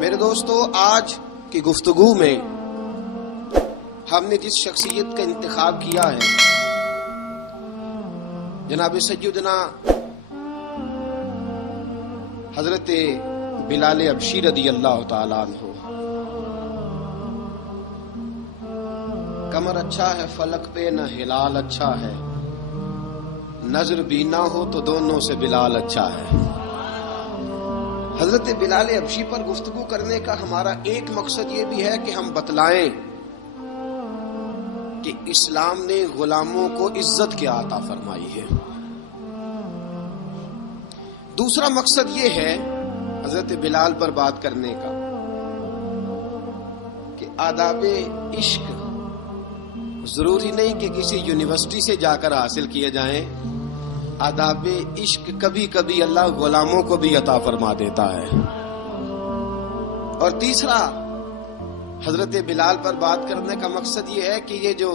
میرے دوستو، آج کی گفتگو میں ہم نے جس شخصیت کا انتخاب کیا ہے جناب سیدنا حضرت بلال حبشی رضی اللہ تعالیٰ عنہ۔ کمر اچھا ہے فلک پہ نہ ہلال اچھا ہے، نظر بھی نہ ہو تو دونوں سے بلال اچھا ہے۔ حضرت بلال حبشی پر گفتگو کرنے کا ہمارا ایک مقصد یہ بھی ہے کہ ہم بتلائیں کہ اسلام نے غلاموں کو عزت کیا عطا فرمائی ہے۔ دوسرا مقصد یہ ہے حضرت بلال پر بات کرنے کا کہ آداب عشق ضروری نہیں کہ کسی یونیورسٹی سے جا کر حاصل کیے جائیں، آداب عشق کبھی کبھی اللہ غلاموں کو بھی عطا فرما دیتا ہے۔ اور تیسرا حضرت بلال پر بات کرنے کا مقصد یہ ہے کہ یہ جو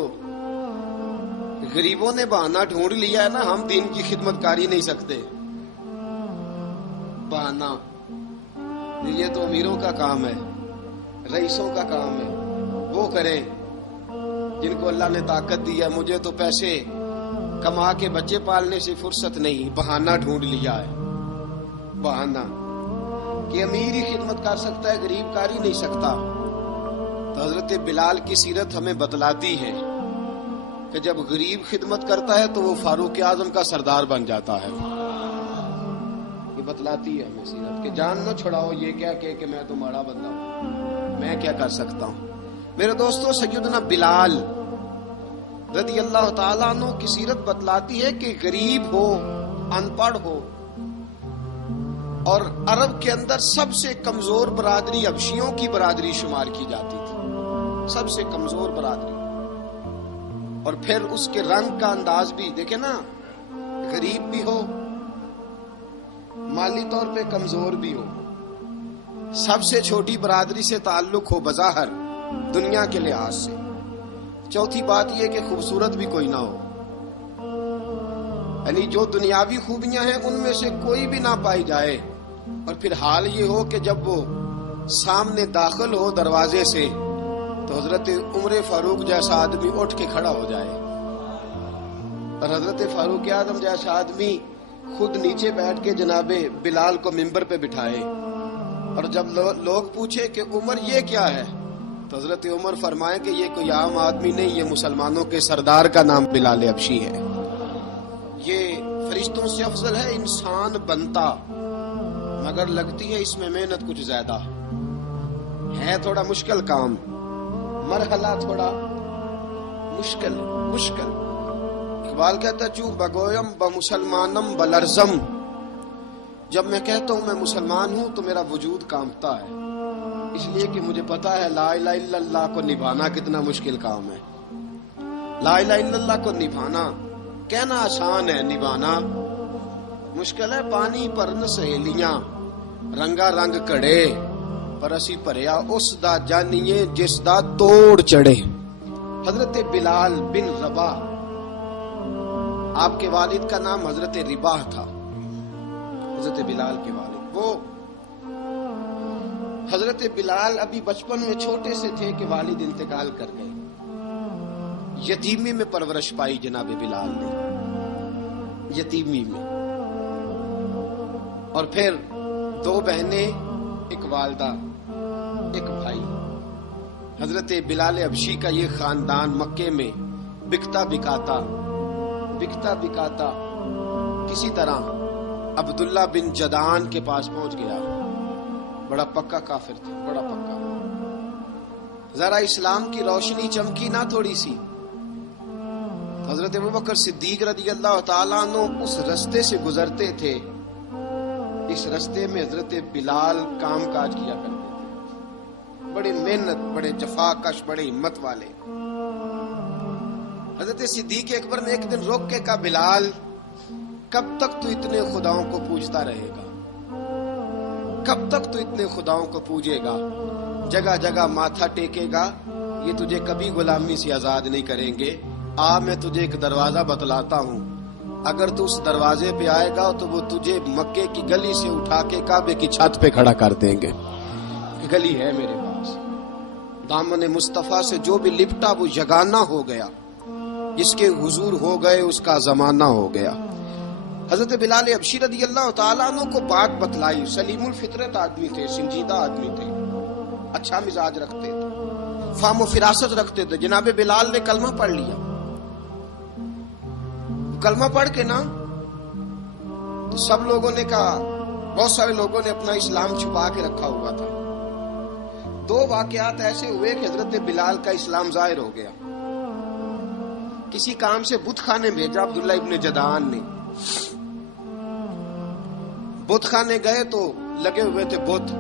غریبوں نے بہانہ ڈھونڈ لیا ہے نا، ہم دین کی خدمت کر ہی نہیں سکتے، بہانہ یہ تو امیروں کا کام ہے، رئیسوں کا کام ہے، وہ کریں جن کو اللہ نے طاقت دی ہے۔ مجھے تو پیسے کما کے بچے پالنے سے فرصت نہیں، بہانہ ڈھونڈ لیا ہے، بہانہ کہ امیر ہی خدمت کر سکتا ہے، غریب کر ہی نہیں سکتا۔ تو حضرت بلال کی سیرت ہمیں بتلاتی ہے کہ جب غریب خدمت کرتا ہے تو وہ فاروق اعظم کا سردار بن جاتا ہے۔ یہ بتلاتی ہے ہمیں سیرت کہ جان نہ چھڑاؤ یہ کیا کہ میں تو ماڑا بندہ ہوں، میں کیا کر سکتا ہوں۔ میرے دوستو، سیدنا بلال رضی اللہ تعالیٰ عنہ کی سیرت بتلاتی ہے کہ غریب ہو، ان پڑھ ہو، اور عرب کے اندر سب سے کمزور برادری حبشیوں کی برادری شمار کی جاتی تھی، سب سے کمزور برادری۔ اور پھر اس کے رنگ کا انداز بھی دیکھیں نا، غریب بھی ہو، مالی طور پہ کمزور بھی ہو، سب سے چھوٹی برادری سے تعلق ہو بظاہر دنیا کے لحاظ سے۔ چوتھی بات یہ کہ خوبصورت بھی کوئی نہ ہو، یعنی جو دنیاوی خوبیاں ہیں ان میں سے کوئی بھی نہ پائی جائے، اور پھر حال یہ ہو کہ جب وہ سامنے داخل ہو دروازے سے تو حضرت عمر فاروق جیسا آدمی اٹھ کے کھڑا ہو جائے، اور حضرت فاروق اعظم جیسا آدمی خود نیچے بیٹھ کے جناب بلال کو منبر پہ بٹھائے، اور جب لوگ پوچھے کہ عمر یہ کیا ہے تو حضرت عمر فرمائے کہ یہ کوئی عام آدمی نہیں، یہ مسلمانوں کے سردار کا نام بلال حبشی ہے، یہ فرشتوں سے افضل ہے انسان بنتا، مگر لگتی ہے اس میں محنت کچھ زیادہ ہے، تھوڑا مشکل کام، مرحلہ تھوڑا مشکل۔ اقبال کہتا ہے چوں بگویم بمسلمانم بلرزم، جب میں کہتا ہوں میں مسلمان ہوں تو میرا وجود کانپتا ہے، اس لیے کہ مجھے پتا ہے لا الہ الا اللہ کو نبھانا کتنا مشکل کام ہے۔ لا الہ الا اللہ کو نبھانا کہنا آسان ہے، نبھانا مشکل ہے۔ پانی پرن سہیلیاں رنگا رنگ کڑے، پر اسی پریا اس دا جانیے جس دا توڑ چڑھے۔ حضرت بلال بن رباح، آپ کے والد کا نام حضرت رباح تھا، حضرت بلال کے والد۔ وہ حضرت بلال ابھی بچپن میں چھوٹے سے تھے کہ والد انتقال کر گئے، یتیمی میں پرورش پائی جناب بلال نے، یتیمی میں، اور پھر 2 بہنیں، ایک والدہ، ایک بھائی۔ حضرت بلال حبشی کا یہ خاندان مکے میں بکتا بکاتا کسی طرح عبداللہ بن جدعان کے پاس پہنچ گیا۔ بڑا پکا کافر تھا، بڑا پکا۔ ذرا اسلام کی روشنی چمکی نہ تھوڑی سی، حضرت ابوبکر صدیق رضی اللہ تعالیٰ عنہ اس رستے سے گزرتے تھے، اس رستے میں حضرت بلال کام کاج کیا کرتے تھے، بڑے محنت، بڑے جفاکش، بڑے ہمت والے۔ حضرت صدیق اکبر نے ایک دن روک کے کہا بلال کب تک تو اتنے خداؤں کو پوجتا رہے گا، کب تک تو اتنے خداؤں کو پوجے گا، جگہ جگہ ماتھا ٹیکے گا، یہ تجھے کبھی غلامی سے آزاد نہیں کریں گے۔ میں تجھے ایک دروازہ بتلاتا ہوں، اگر تو اس دروازے پہ آئے گا تو وہ تجھے مکے کی گلی سے اٹھا کے کعبے کی چھت پہ کھڑا کر دیں گے۔ گلی ہے میرے پاس، دامن مصطفیٰ سے جو بھی لپٹا وہ یگانہ ہو گیا، جس کے حضور ہو گئے اس کا زمانہ ہو گیا۔ حضرت بلال حبشی رضی اللہ تعالیٰ عنہ کو بات بتلائی، سلیم الفطرت آدمی تھے، سنجیدہ آدمی تھے، اچھا مزاج رکھتے تھے، فہم و فراست رکھتے تھے۔ جناب بلال نے کلمہ پڑھ لیا، کلمہ پڑھ کے نا تو سب لوگوں نے کہا، بہت سارے لوگوں نے اپنا اسلام چھپا کے رکھا ہوا تھا۔ دو واقعات ایسے ہوئے کہ حضرت بلال کا اسلام ظاہر ہو گیا۔ کسی کام سے بت خانے بھیجا عبداللہ ابن جدعان نے، بت خانے گئے تو لگے ہوئے تھے بت،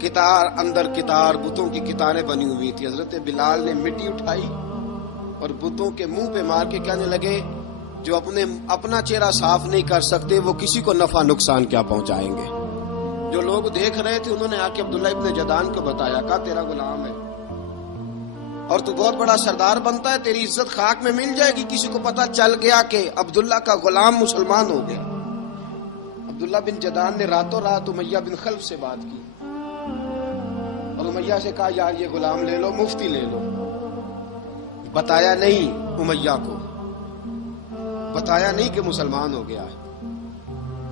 کتار اندر کتار، بتوں کی کتاریں بنی ہوئی تھی۔ حضرت بلال نے مٹی اٹھائی اور بتوں کے منہ پہ مار کے کہنے لگے، جو اپنا چہرہ صاف نہیں کر سکتے وہ کسی کو نفع نقصان کیا پہنچائیں گے۔ جو لوگ دیکھ رہے تھے انہوں نے آ کے عبداللہ ابن جدعان کو بتایا، کہا تیرا غلام ہے اور تو بہت بڑا سردار بنتا ہے، تیری عزت خاک میں مل جائے گی کسی کو پتا چل گیا کہ عبداللہ کا غلام مسلمان ہو گیا۔ عبداللہ بن جدعان نے راتوں رات امیہ بن خلف سے بات کی اور امیہ سے کہا، یار یہ غلام لے لو، مفتی لے لو۔ بتایا نہیں امیہ کو، بتایا نہیں کہ مسلمان ہو گیا ہے۔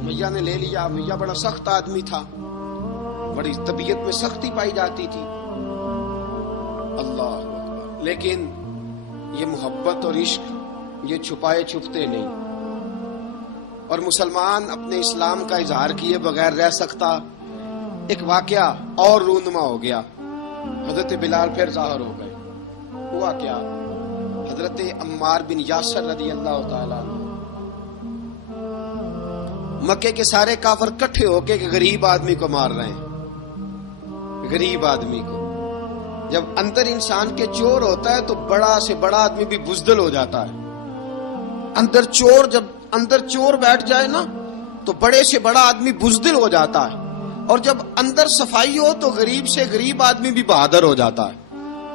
امیہ نے لے لیا۔ امیہ بڑا سخت آدمی تھا، بڑی طبیعت میں سختی پائی جاتی تھی، اللہ اکبر، لیکن یہ محبت اور عشق یہ چھپائے چھپتے نہیں، اور مسلمان اپنے اسلام کا اظہار کیے بغیر رہ سکتا۔ ایک واقعہ اور رونما ہو گیا، حضرت بلال پھر ظاہر ہو گئے۔ ہوا کیا؟ حضرت عمار بن یاسر رضی اللہ تعالیٰ عنہ، مکے کے سارے کافر کٹھے ہو کے ایک غریب آدمی کو مار رہے ہیں، غریب آدمی کو۔ جب اندر انسان کے چور ہوتا ہے تو بڑا سے بڑا آدمی بھی بزدل ہو جاتا ہے۔ جب اندر چور بیٹھ جائے نا تو بڑے سے بڑا آدمی بزدل ہو جاتا ہے، اور جب اندر صفائی ہو تو غریب سے غریب آدمی بھی بہادر ہو جاتا ہے۔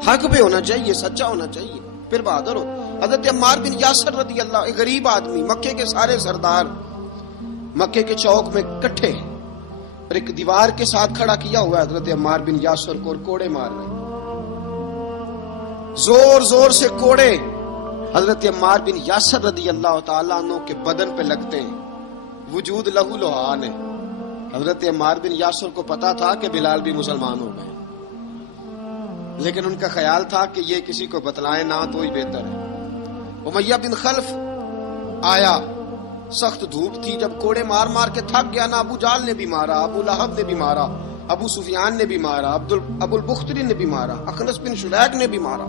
حق پہ ہونا چاہیے، سچا ہونا چاہیے، پھر بہادر ہو۔ حضرت عمار بن یاسر رضی اللہ، ایک غریب آدمی، مکے کے سارے سردار مکے کے چوک میں کٹھے اور ایک دیوار کے ساتھ کھڑا کیا ہوا ہے حضرت عمار بن یاسر کو، اور کوڑے مار رہے ہیں، زور زور سے کوڑے حضرت عمار بن یاسر رضی اللہ تعالیٰ عنہ کے بدن پہ لگتے ہیں، وجود لہو لہان ہے۔ حضرت عمار بن یاسر کو پتا تھا کہ بلال بھی مسلمان ہو گئے، لیکن ان کا خیال تھا کہ یہ کسی کو بتلائے نہ تو ہی بہتر ہے۔ امیہ بن خلف آیا، سخت دھوپ تھی، جب کوڑے مار مار کے تھک گیا نا، ابو جال نے بھی مارا، ابو لہب نے بھی مارا، ابو سفیان نے بھی مارا، ابو البختری نے بھی مارا، اخنس بن شلیک نے بھی مارا۔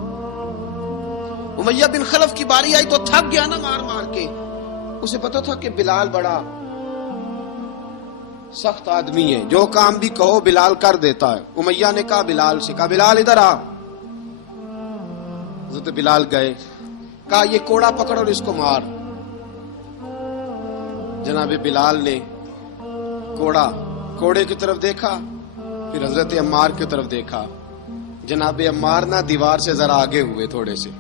امیہ بن خلف کی باری آئی تو تھک گیا نا مار مار کے، اسے پتا تھا کہ بلال بڑا سخت آدمی ہے، جو کام بھی کہو بلال کر دیتا ہے۔ امیہ نے کہا بلال سے، کہا بلال ادھر آ۔ حضرت بلال گئے، کہا یہ کوڑا پکڑ اور اس کو مار۔ جناب بلال نے کوڑے کی طرف دیکھا، پھر حضرت عمار کی طرف دیکھا۔ جناب عمار نہ دیوار سے ذرا آگے ہوئے، تھوڑے سے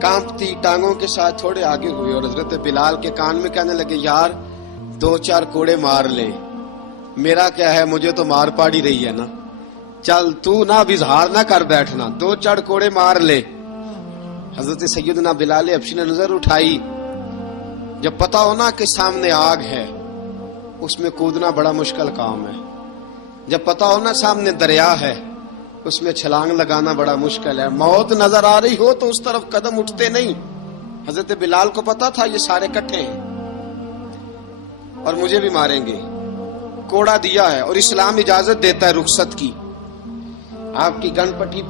کانپتی ٹانگوں کے ساتھ تھوڑے آگے ہوئے، اور حضرت بلال کے کان میں کہنے لگے، یار 2-4 کوڑے مار لے، میرا کیا ہے، مجھے تو مار پاڑی رہی ہے نا، چل تو نہ اب اظہار نہ کر بیٹھنا، 2-4 کوڑے مار لے۔ حضرت سیدنا بلال حبشی نے نظر اٹھائی، جب پتا ہونا کہ سامنے آگ ہے اس میں کودنا بڑا مشکل کام ہے، جب پتا ہونا سامنے دریا ہے اس میں چھلانگ لگانا بڑا مشکل ہے، موت نظر آ رہی ہو تو اس طرف قدم اٹھتے نہیں۔ حضرت بلال کو پتا تھا یہ سارے کٹھے ہیں اور مجھے بھی ماریں گے، کوڑا دیا ہے، اور اسلام اجازت دیتا ہے رخصت کی۔ آپ کی گن پٹی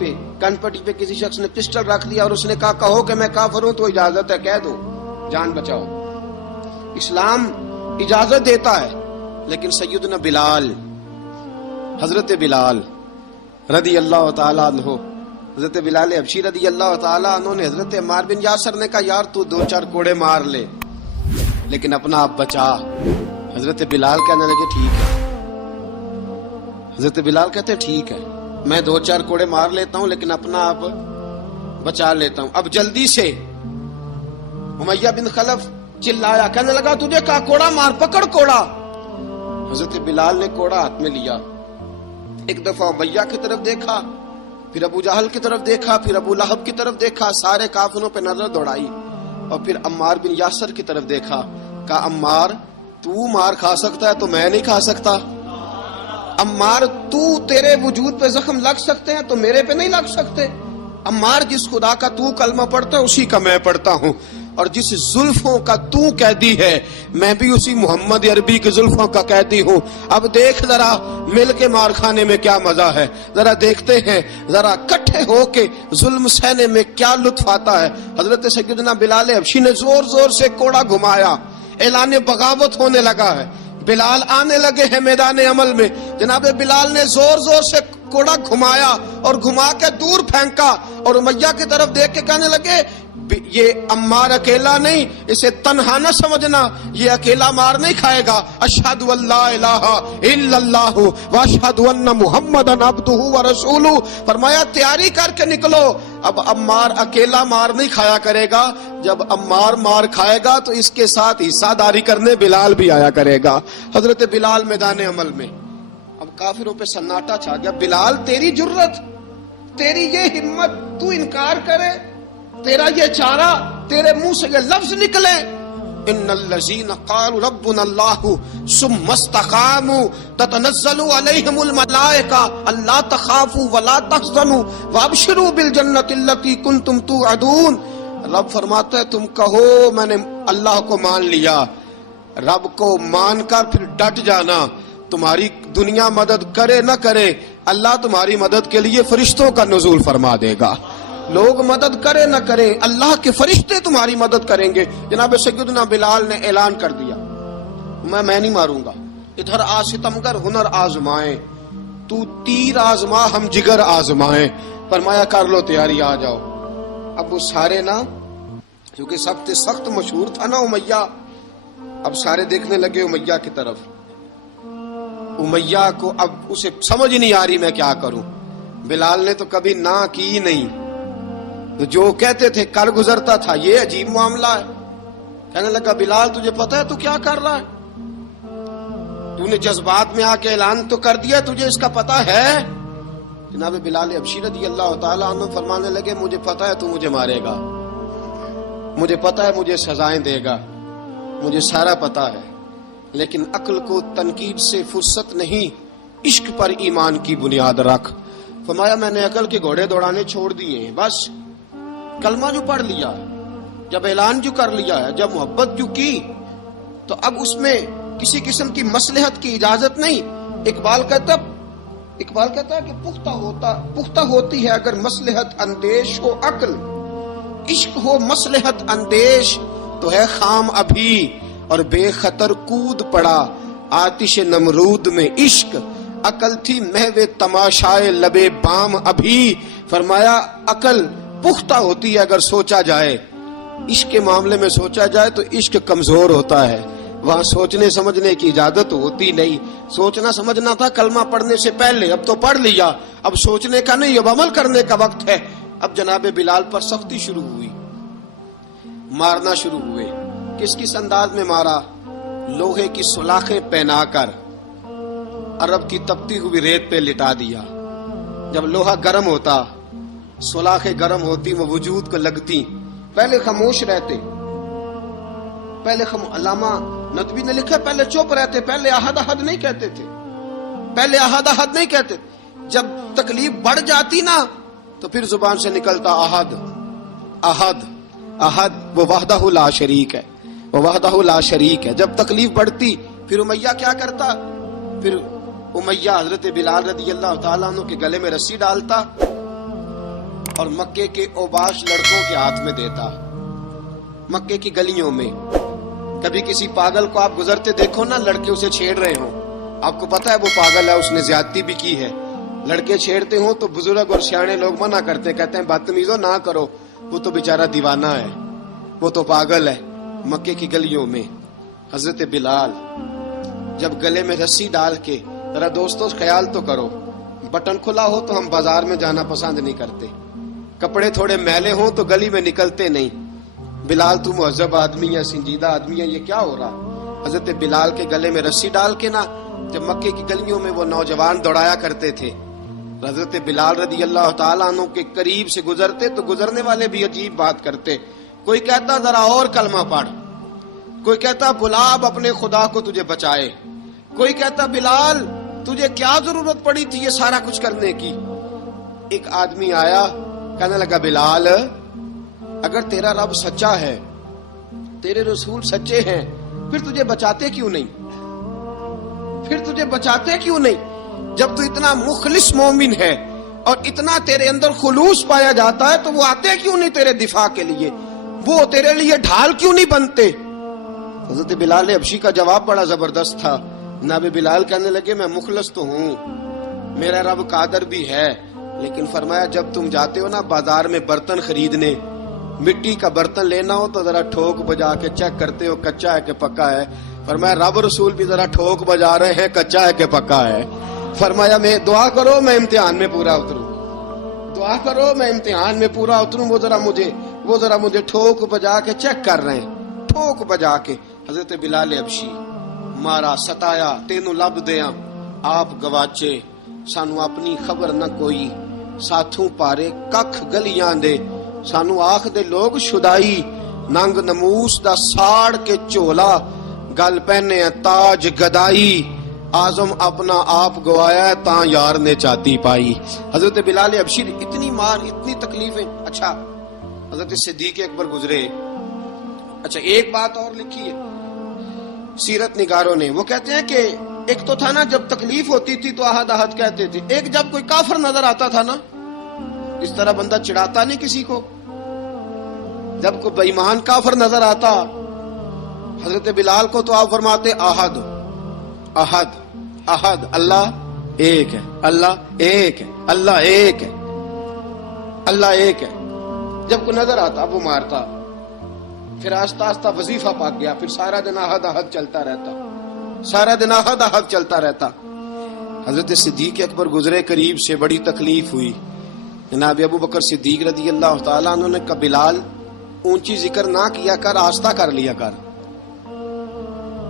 پہ کسی شخص نے پسٹل رکھ دیا اور اس نے کہا کہو کہ میں کافر ہوں تو اجازت ہے، کہہ دو، جان بچاؤ۔ اسلام اجازت دیتا ہے، لیکن سیدنا بلال، حضرت بلال رضی اللہ تعالیٰ عنہ، حضرت بلال حبشی رضی اللہ تعالیٰ عنہ نے حضرت عمار بن یاسر نے کہا یار تو 2-4 کوڑے مار لے لیکن اپنا آپ بچا۔ حضرت بلال کہنے لگے ٹھیک ہے، حضرت بلال کہتے ٹھیک ہے، میں 2-4 کوڑے مار لیتا ہوں لیکن اپنا آپ بچا لیتا ہوں۔ اب جلدی سے امیہ بن خلف چلایا، کہنے لگا تجھے کہا کوڑا مار، پکڑ کوڑا۔ حضرت بلال نے کوڑا ہاتھ میں لیا، ایک دفعہ امیہ کی طرف دیکھا، پھر ابو جہل کی طرف دیکھا، پھر ابو لہب کی طرف دیکھا، سارے کافروں پہ نظر دوڑائی، اور پھر عمار بن یاسر کی طرف دیکھا، کہا عمار تو مار کھا سکتا ہے تو میں نہیں کھا سکتا، عمار تیرے وجود پہ زخم لگ سکتے ہیں تو میرے پہ نہیں لگ سکتے، عمار جس خدا کا تو کلمہ پڑھتا ہے اسی کا میں پڑھتا ہوں، اور جس زلفوں کا تو قیدی ہے میں بھی اسی محمد عربی کی زلفوں کا قیدی ہوں، اب دیکھ ذرا مل کے مار کھانے میں کیا مزہ ہے، ذرا دیکھتے ہیں ذرا اکٹھے ہو کے ظلم سہنے میں کیا لطف آتا ہے۔ حضرت سیدنا بلال حبشی نے زور زور سے کوڑا گھمایا، اعلان بغاوت ہونے لگا ہے، بلال آنے لگے ہیں میدان عمل میں، جناب بلال نے زور زور سے کوڑا گھمایا اور گھما کے دور پھینکا، اور امیہ کی طرف دیکھ کے کہنے لگے یہ عمار اکیلا نہیں، اسے تنہا نہ سمجھنا، یہ اکیلا مار نہیں کھائے گا، اشہد ان لا الہ الا اللہ واشہد ان محمدن عبدہ ورسولہ، فرمایا تیاری کر کے نکلو، اب عمار اکیلا مار نہیں کھایا کرے گا، جب عمار مار کھائے گا تو اس کے ساتھ حصہ داری کرنے بلال بھی آیا کرے گا۔ حضرت بلال میدان عمل میں، اب کافروں پہ سناٹا چھا گیا، بلال تیری جرت، تیری یہ ہمت، تو انکار کرے، تیرا یہ چارہ، تیرے منہ سے یہ لفظ نکلے، ان الذین قالوا ربنا اللہ ثم استقاموا تتنزل علیہم الملائکہ الا تخافوا ولا تحزنوا وابشروا بالجنۃ التی کنتم توعدون۔ رب فرماتا ہے تم کہو میں نے اللہ کو مان لیا، رب کو مان کر پھر ڈٹ جانا، تمہاری دنیا مدد کرے نہ کرے اللہ تمہاری مدد کے لیے فرشتوں کا نزول فرما دے گا، لوگ مدد کرے نہ کرے اللہ کے فرشتے تمہاری مدد کریں گے۔ جناب سیدنا بلال نے اعلان کر دیا میں نہیں ماروں گا، ادھر آ ستمگر ہنر آزمائیں، تو تیر آزما ہم جگر آزمائیں، فرمایا کر لو تیاری آ جاؤ۔ اب وہ سارے نا کیونکہ سخت مشہور تھا نا امیہ، اب سارے دیکھنے لگے امیہ کی طرف، امیہ کو اب اسے سمجھ نہیں آ رہی میں کیا کروں، بلال نے تو کبھی نہ کی نہیں، جو کہتے تھے کر گزرتا تھا، یہ عجیب معاملہ ہے، کہنے لگا بلال تجھے پتا ہے تو کیا کر رہا ہے، تو نے جذبات میں آ کے اعلان تو کر دیا، تجھے اس کا پتا ہے؟ جناب بلال حبشی رضی اللہ تعالیٰ عنہ فرمانے لگے مجھے پتا ہے تو مجھے مارے گا، مجھے پتا ہے مجھے سزائیں دے گا، مجھے سارا پتا ہے، لیکن عقل کو تنقید سے فرصت نہیں، عشق پر ایمان کی بنیاد رکھ۔ فرمایا میں نے عقل کے گھوڑے دوڑانے چھوڑ دیے ہیں، بس کلمہ جو پڑھ لیا ہے، جب اعلان جو کر لیا ہے، جب محبت جو کی تو اب اس میں کسی قسم کی مصلحت کی اجازت نہیں۔ اقبال کہتا ہے کہ پختہ ہوتی ہے اگر مصلحت اندیش ہو عقل، عشق ہو مصلحت اندیش تو ہے خام ابھی، اور بے خطر کود پڑا آتش نمرود میں عشق، عقل تھی محو تماشائے لبے بام ابھی۔ فرمایا عقل پختہ ہوتی ہے اگر سوچا جائے، عشق کے معاملے میں سوچا جائے تو عشق کمزور ہوتا ہے، وہاں سوچنے سمجھنے کی اجازت ہوتی نہیں۔ سوچنا سمجھنا تھا کلمہ پڑھنے سے پہلے، اب تو پڑھ لیا، اب سوچنے کا نہیں، اب عمل کرنے کا وقت ہے۔ اب جناب بلال پر سختی شروع ہوئی، مارنا شروع ہوئے۔ کس انداز میں مارا؟ لوہے کی سلاخیں پہنا کر عرب کی تپتی ہوئی ریت پہ لٹا دیا۔ جب لوہا گرم ہوتا، سلاخیں گرم ہوتی، وہ وجود کو لگتی، پہلے خاموش رہتے، علامہ ندوی نے لکھا پہلے چپ رہتے، پہلے احد احد نہیں کہتے تھے، نہیں کہتے، جب تکلیف بڑھ جاتی نا تو پھر زبان سے نکلتا احد احد احد، وہ وحدہ لا شریک ہے، جب تکلیف بڑھتی پھر امیہ کیا کرتا؟ پھر امیہ حضرت بلال رضی اللہ تعالیٰ عنہ کے گلے میں رسی ڈالتا اور مکے کے اوباش لڑکوں کے ہاتھ میں دیتا، مکے کی گلیوں میں۔ کبھی کسی پاگل کو آپ گزرتے دیکھو نا، لڑکے اسے چھیڑ رہے ہوں، آپ کو پتا ہے وہ پاگل ہے، اس نے زیادتی بھی کی ہے، لڑکے چھیڑتے ہوں تو بزرگ اور سیانے لوگ منع کرتے، کہتے ہیں بدتمیزوں نہ کرو، وہ تو بیچارہ دیوانہ ہے، وہ تو پاگل ہے۔ مکے کی گلیوں میں حضرت بلال جب گلے میں رسی ڈال کے، ذرا دوستوں خیال تو کرو، بٹن کھلا ہو تو ہم بازار میں جانا پسند نہیں کرتے، کپڑے تھوڑے میلے ہوں تو گلی میں نکلتے نہیں۔ بلال تو مہذب آدمی ہے، سنجیدہ آدمی ہے، یہ کیا ہو رہا؟ حضرت بلال کے گلے میں رسی ڈال کے نا جب مکے کی گلیوں میں وہ نوجوان دوڑایا کرتے تھے، حضرت بلال رضی اللہ تعالیٰ عنہ کے قریب سے گزرتے تو گزرنے والے بھی عجیب بات کرتے. کوئی کہتا ذرا اور کلمہ پڑھ، کوئی کہتا بلا اب اپنے خدا کو تجھے بچائے، کوئی کہتا بلال تجھے کیا ضرورت پڑی تھی یہ سارا کچھ کرنے کی. ایک آدمی آیا کہنے لگا بلال اگر تیرا رب سچا ہے، تیرے رسول سچے ہیں، پھر تجھے بچاتے کیوں نہیں؟ پھر تجھے بچاتے کیوں نہیں؟ جب تو اتنا مخلص مومن ہے اور اتنا تیرے اندر خلوص پایا جاتا ہے تو وہ آتے کیوں نہیں تیرے دفاع کے لیے؟ وہ تیرے لیے ڈھال کیوں نہیں بنتے؟ حضرت بلال حبشی کا جواب بڑا زبردست تھا. جناب بلال کہنے لگے میں مخلص تو ہوں، میرا رب قادر بھی ہے، لیکن فرمایا جب تم جاتے ہو نا بازار میں برتن خریدنے، مٹی کا برتن لینا ہو تو ذرا ٹھوک بجا کے چیک کرتے ہو کچا ہے کہ پکا ہے. فرمایا رب رسول بھی ذرا ٹھوک بجا رہے ہیں کچا ہے کہ پکا ہے. فرمایا میں دعا کرو میں امتحان میں پورا اتروں، دعا کرو میں امتحان میں پورا اتروں. وہ ذرا مجھے ٹھوک بجا کے چیک کر رہے ہیں، ٹھوک بجا کے. حضرت بلال حبشی مارا ستایا تینوں لب دیاں آپ گواچے، سانو اپنی خبر نہ کوئی، ساتھوں پارے ککھ گلیاں دے، سانو آکھ دے لوگ شدائی، ننگ نموس دا ساڑ کے چولا، گل پہنے تاج گدائی، آزم اپنا آپ گوایا تاں یار نے چاتی پائی. حضرت بلال حبشی اتنی مار اتنی تکلیفیں. اچھا حضرت صدیق اکبر گزرے. اچھا ایک بات اور لکھی ہے سیرت نگاروں نے، وہ کہتے ہیں کہ ایک تو تھا نا جب تکلیف ہوتی تھی تو احد احد کہتے تھے، ایک جب کوئی کافر نظر آتا تھا نا، اس طرح بندہ چڑھاتا نہیں کسی کو، جب کوئی بے ایمان کافر نظر آتا حضرت بلال کو تو آپ فرماتے احد احد احد، اللہ ایک ہے، اللہ ایک ہے، اللہ ایک ہے، اللہ ایک ہے. جب کوئی نظر آتا وہ مارتا، پھر آہستہ آہستہ وظیفہ پاک گیا، پھر سارا دن احد احد چلتا رہتا، سارا دن احد احد چلتا رہتا. حضرت صدیق اکبر گزرے قریب سے، بڑی تکلیف ہوئی. جناب ابو بکر صدیق رضی اللہ تعالیٰ عنہ نے کہا بلال اونچی ذکر نہ کیا کر، آہستہ کر لیا کر،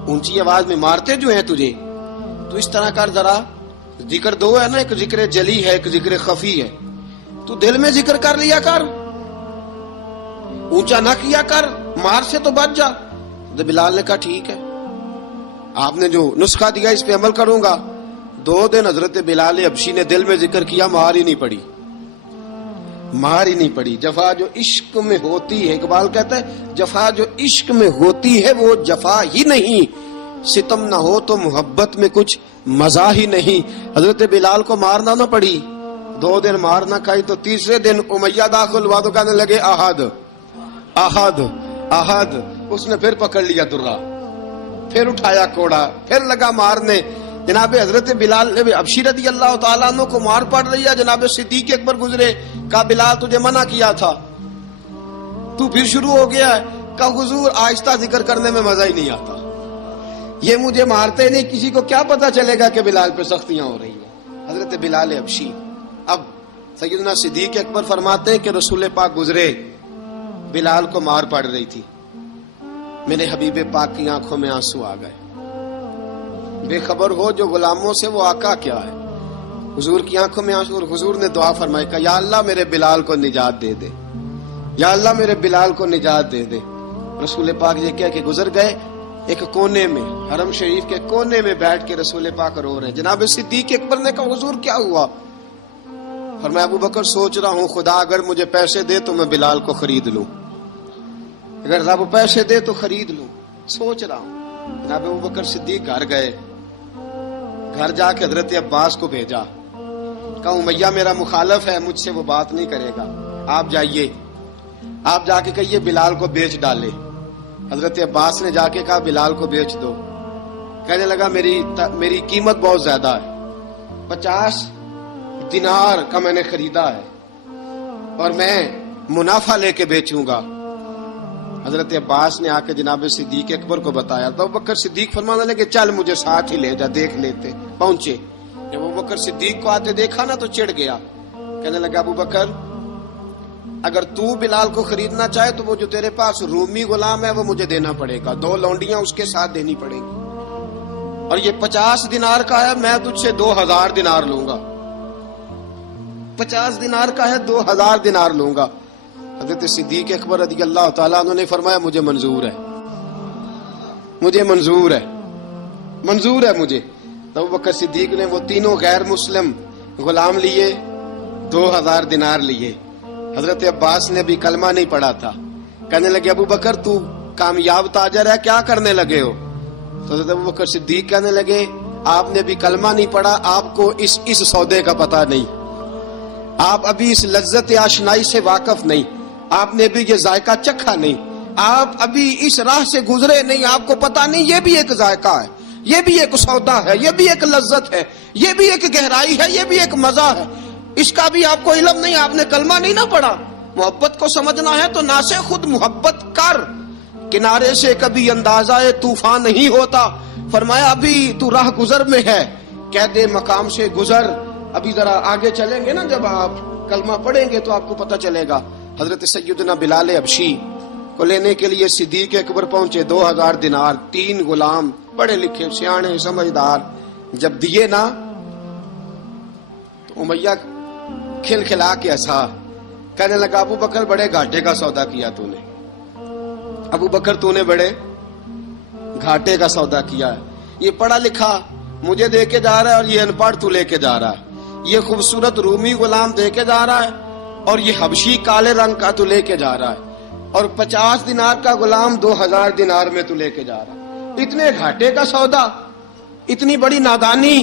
اونچی آواز میں مارتے جو ہیں تجھے تو اس طرح کر، ذرا ذکر دو ہے نا، ایک ذکر جلی ہے ایک ذکر خفی ہے، تو دل میں ذکر کر لیا کر، اونچا نہ کیا کر، مار سے تو بچ جا. تو بلال نے کہا ٹھیک ہے، آپ نے جو نسخہ دیا اس پہ عمل کروں گا. 2 دن حضرت بلال حبشی نے دل میں ذکر کیا، مار ہی نہیں پڑی، مار ہی نہیں پڑی. جفا جو عشق میں ہوتی ہے، اقبال کہتا ہے جفا جو عشق میں ہوتی ہے وہ جفا ہی نہیں، ستم نہ ہو تو محبت میں کچھ مزہ ہی نہیں. حضرت بلال کو مارنا نہ پڑی، 2 دن مار نہ کھائی، تو تیسرے دن امیہ داخل ہوا تو کہنے لگے احد احد احد. اس نے پھر پکڑ لیا درہ، پھر اٹھایا کوڑا، پھر لگا مارنے. جناب حضرت بلال حبشی رضی اللہ تعالیٰ عنہ کو مار پڑ رہی ہے. جناب صدیق اکبر گزرے، کہا بلال تجھے منع کیا تھا، تو پھر شروع ہو گیا ہے. کہا حضور آہستہ ذکر کرنے میں مزہ ہی نہیں آتا، یہ مجھے مارتے نہیں، کسی کو کیا پتا چلے گا کہ بلال پہ سختیاں ہو رہی ہیں. حضرت بلال حبشی. اب سیدنا صدیق اکبر فرماتے ہیں کہ رسول پاک گزرے، بلال کو مار پڑ رہی تھی، میرے حبیب پاک کی آنکھوں میں آنسو آ گئے. بے خبر ہو جو غلاموں سے وہ آقا کیا ہے. حضور کی آنکھوں میں آنسو، اور حضور نے دعا فرمائی کہ یا اللہ میرے بلال کو نجات دے دے، یا اللہ میرے بلال کو نجات دے دے. رسول پاک یہ کہہ کے گزر گئے. ایک کونے میں حرم شریف کے کونے میں بیٹھ کے رسول پاک رو رہے ہیں. جناب صدیق اکبر نے کہا حضور کیا ہوا؟ فرمایا ابو بکر سوچ رہا ہوں خدا اگر مجھے پیسے دے تو میں بلال کو خرید لوں، اگر رب پیسے دے تو خرید لوں، سوچ رہا ہوں. جناب ابو بکر صدیق گھر گئے، گھر جا کے حضرت عباس کو بھیجا، کہا امیہ میرا مخالف ہے، مجھ سے وہ بات نہیں کرے گا، آپ جائیے، آپ جا کے کہیے بلال کو بیچ ڈالے. حضرت عباس نے جا کے کہا بلال کو بیچ دو. کہنے لگا میری قیمت بہت زیادہ ہے، 50 دینار کا میں نے خریدا ہے اور میں منافع لے کے بیچوں گا. حضرت عباس نے آ کے جناب صدیق اکبر کو بتایا تو ابو بکر صدیق فرمانے لگے چل مجھے ساتھ ہی لے جا، دیکھ لیتے. پہنچے، جب ابو بکر صدیق کو آتے دیکھا نا تو چڑ گیا. کہنے لگا ابو بکر اگر تو بلال کو خریدنا چاہے تو وہ جو تیرے پاس رومی غلام ہے وہ مجھے دینا پڑے گا، 2 لونڈیاں اس کے ساتھ دینی پڑے گی. اور یہ 50 دینار کا ہے، میں تجھ سے 2000 دینار لوں گا. 50 دینار کا ہے، 2000 دینار لوں گا. حضرت صدیق اکبر رضی اللہ تعالیٰ عنہ نے فرمایا مجھے منظور ہے، مجھے منظور ہے، منظور ہے مجھے. تو ابو بکر صدیق نے وہ تینوں غیر مسلم غلام لیے، 2000 دینار لیے. حضرت عباس نے بھی کلمہ نہیں پڑھا تھا. کہنے لگے ابو بکر تو کامیاب تاجر ہے، کیا کرنے لگے ہو؟ تو حضرت ابو بکر صدیق کہنے لگے آپ نے بھی کلمہ نہیں پڑھا، آپ کو اس سودے کا پتہ نہیں، آپ ابھی اس لذت آشنائی سے واقف نہیں، آپ نے بھی یہ ذائقہ چکھا نہیں، آپ ابھی اس راہ سے گزرے نہیں، آپ کو پتہ نہیں یہ بھی ایک ذائقہ ہے، یہ بھی ایک سودا ہے، یہ بھی ایک لذت ہے، یہ بھی ایک گہرائی ہے، یہ بھی ایک مزہ ہے، اس کا بھی آپ کو علم نہیں، آپ نے کلمہ نہیں نہ پڑھا. محبت کو سمجھنا ہے تو نہ سے خود محبت کر، کنارے سے کبھی اندازہ طوفان نہیں ہوتا. فرمایا ابھی تو راہ گزر میں ہے، کہہ دے مقام سے گزر. ابھی ذرا آگے چلیں گے نا، جب آپ کلمہ پڑھیں گے تو آپ کو پتہ چلے گا. حضرت سیدنا بلال حبشی کو لینے کے لیے صدیق اکبر پہنچے. 2000 دینار، 3 غلام پڑھے لکھے سیانے سمجھدار جب دیے نا تو امیہ کھل کھلا کے ہنسا. کہنے لگا ابو بکر بڑے گھاٹے کا سودا کیا تو نے، ابو بکر تو نے بڑے گھاٹے کا سودا کیا ہے. یہ پڑھا لکھا مجھے دے کے جا رہا ہے اور یہ ان پڑھ تو لے کے جا رہا ہے. یہ خوبصورت رومی غلام دے کے جا رہا ہے اور یہ حبشی کالے رنگ کا تو لے کے جا رہا ہے. اور 50 دینار کا غلام 2000 دینار میں تو لے کے جا رہا ہے. اتنے گھاٹے کا سودا، اتنی بڑی نادانی.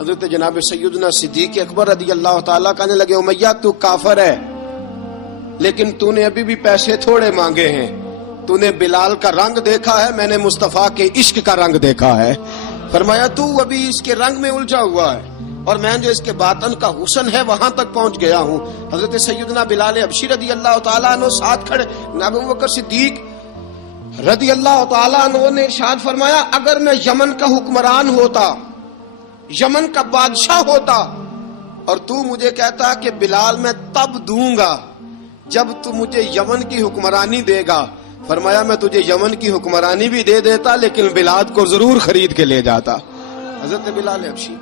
حضرت جناب سیدنا صدیق اکبر رضی اللہ تعالیٰ کہنے لگے امیہ تو کافر ہے، لیکن تو نے ابھی بھی پیسے تھوڑے مانگے ہیں. تو نے بلال کا رنگ دیکھا ہے، میں نے مصطفیٰ کے عشق کا رنگ دیکھا ہے. فرمایا تو ابھی اس کے رنگ میں الجھا ہوا ہے اور میں جو اس کے باطن کا حسن ہے وہاں تک پہنچ گیا ہوں. حضرت سیدنا بلال حبشی رضی اللہ تعالیٰ عنہ ساتھ کھڑے. ابو بکر صدیق رضی اللہ تعالیٰ عنہ نے ارشاد فرمایا اگر میں یمن کا حکمران ہوتا، یمن کا بادشاہ ہوتا، اور تو مجھے کہتا کہ بلال میں تب دوں گا جب تو مجھے یمن کی حکمرانی دے گا. فرمایا میں تجھے یمن کی حکمرانی بھی دے دیتا لیکن بلال کو ضرور خرید کے لے جاتا. حضرت بلال حبشی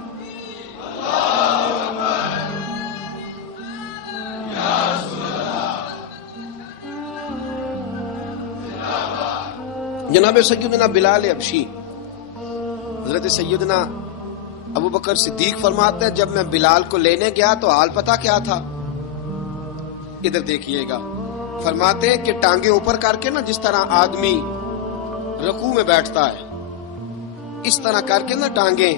جناب سیدنا بلال حبشی حضرت سیدنا ابو بکر صدیق فرماتے ہیں جب میں بلال کو لینے گیا تو حال پتہ کیا تھا؟ ادھر دیکھیے گا. فرماتے ہیں کہ ٹانگیں اوپر کر کے نا، جس طرح آدمی رکوع میں بیٹھتا ہے اس طرح کر کے نا ٹانگیں،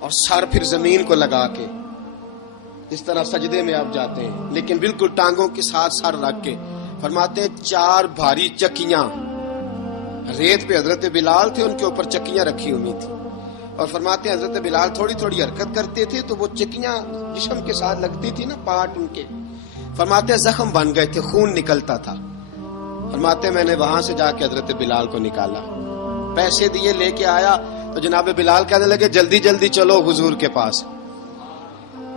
اور سر پھر زمین کو لگا کے اس طرح سجدے میں آپ جاتے ہیں، لیکن بالکل ٹانگوں کے ساتھ سر رکھ کے. فرماتے ہیں 4 بھاری چکیاں ریت پہ حضرت بلال تھے، ان کے اوپر چکیاں رکھی ہوئی تھی. اور فرماتے ہیں حضرت بلال تھوڑی تھوڑی حرکت کرتے تھے تو وہ چکیاں جسم کے ساتھ لگتی تھی نا، پارٹ ان کے. فرماتے ہیں زخم بن گئے تھے، خون نکلتا تھا. فرماتے ہیں میں نے وہاں سے جا کے حضرت بلال کو نکالا، پیسے دیے، لے کے آیا تو جناب بلال کہنے لگے جلدی جلدی چلو حضور کے پاس،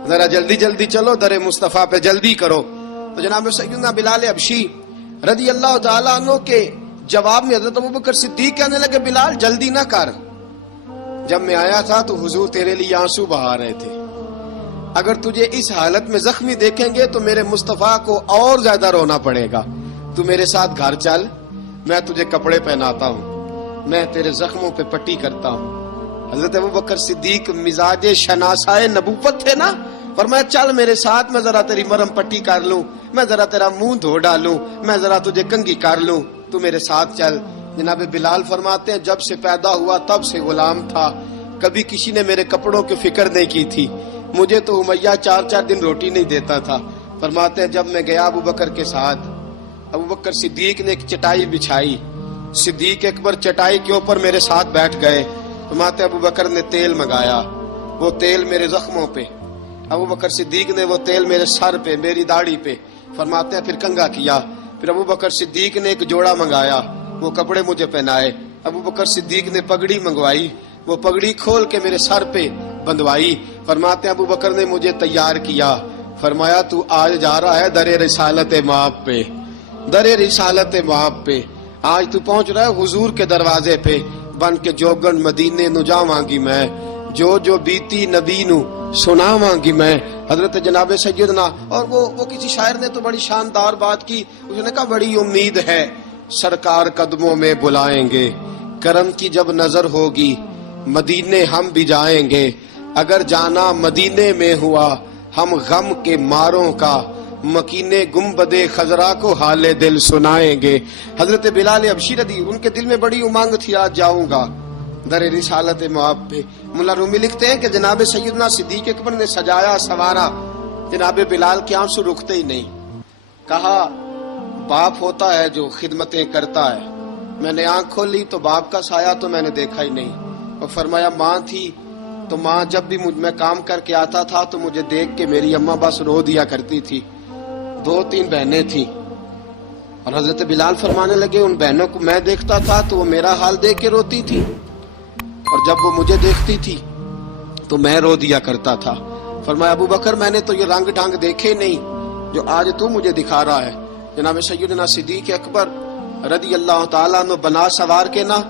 ذرا جلدی جلدی چلو، در مصطفیٰ پہ جلدی کرو. تو جناب سیدنا بلال حبشی رضی اللہ تعالیٰ عنہ کے جواب میں حضرت ابوبکر صدیق کہنے لگے بلال جلدی نہ کر، جب میں آیا تھا تو حضور تیرے لیے آنسو بہا رہے تھے. اگر تجھے اس حالت میں زخمی دیکھیں گے تو میرے مصطفیٰ کو اور زیادہ رونا پڑے گا. تو میرے ساتھ گھر چل، میں تجھے کپڑے پہناتا ہوں، میں تیرے زخموں پہ پٹی کرتا ہوں. حضرت ابوبکر صدیق مزاج شناسائے نبوت تھے نا، فرمایا چل میرے ساتھ، میں ذرا تیری مرہم پٹی کر لوں، میں ذرا تیرا منہ دھو ڈالوں، میں ذرا تجھے کنگھی کر لوں، تو میرے ساتھ چل. جناب بلال فرماتے ہیں جب سے پیدا ہوا تب سے غلام تھا، کبھی کسی نے میرے کپڑوں کی فکر نہیں کی تھی، مجھے تو امیہ 4 دن روٹی نہیں دیتا تھا. فرماتے ہیں جب میں گیا ابو بکر کے ساتھ، ابو بکر صدیق نے ایک چٹائی بچھائی، صدیق اکبر چٹائی کے اوپر میرے ساتھ بیٹھ گئے. فرماتے ابو بکر نے تیل منگایا، وہ تیل میرے زخموں پہ، ابو بکر صدیق نے وہ تیل میرے سر پہ، میری داڑھی پہ. فرماتے ہیں پھر کنگھا کیا، پھر ابو بکر صدیق نے ایک جوڑا منگایا، وہ کپڑے مجھے پہنائے. ابو بکر صدیق نے پگڑی منگوائی، وہ پگڑی کھول کے میرے سر پہ بندوائی. فرماتے ہیں ابو بکر نے مجھے تیار کیا، فرمایا تو آج جا رہا ہے در رسالت مآب پہ، در رسالت مآب پہ. آج تو پہنچ رہا ہے حضور کے دروازے پہ، بن کے جوگن مدینے نو جاواں گی میں، جو بیتی نبی نو سناواں گی میں. حضرت جناب سیدنا، اور وہ کسی شاعر نے تو بڑی شاندار بات کی، اس نے کہا بڑی امید ہے سرکار قدموں میں بلائیں گے، کرم کی جب نظر ہوگی مدینے ہم بھی جائیں گے، اگر جانا مدینے میں ہوا ہم غم کے ماروں کا، مکینے گنبدے خضرا کو حال دل سنائیں گے. حضرت بلال حبشی رضی، ان کے دل میں بڑی امنگ تھی، آج جاؤں گا در رسالت معاب پہ. ملا رومی لکھتے ہیں کہ جناب سیدنا صدیق اکبر نے سجایا سوارا، جناب بلال کے آنسو رکتے ہی نہیں. کہا باپ ہوتا ہے جو خدمتیں کرتا ہے. میں نے آنکھ کھولی تو باپ کا سایہ تو میں نے دیکھا ہی نہیں. اور فرمایا ماں تھی تو ماں جب بھی میں کام کر کے آتا تھا تو مجھے دیکھ کے میری اماں بس رو دیا کرتی تھی. 2-3 بہنیں تھیں، اور حضرت بلال فرمانے لگے ان بہنوں کو میں دیکھتا تھا تو وہ میرا حال دیکھ کے روتی تھی، اور جب وہ مجھے دیکھتی تھی تو میں رو دیا کرتا تھا. فرمایا ابو بکر میں نے تو یہ رنگ ڈھنگ دیکھے نہیں جو آج تو مجھے دکھا رہا ہے. جناب سیدنا صدیق اکبر رضی اللہ تعالیٰ عنہ بنا سوار کے نا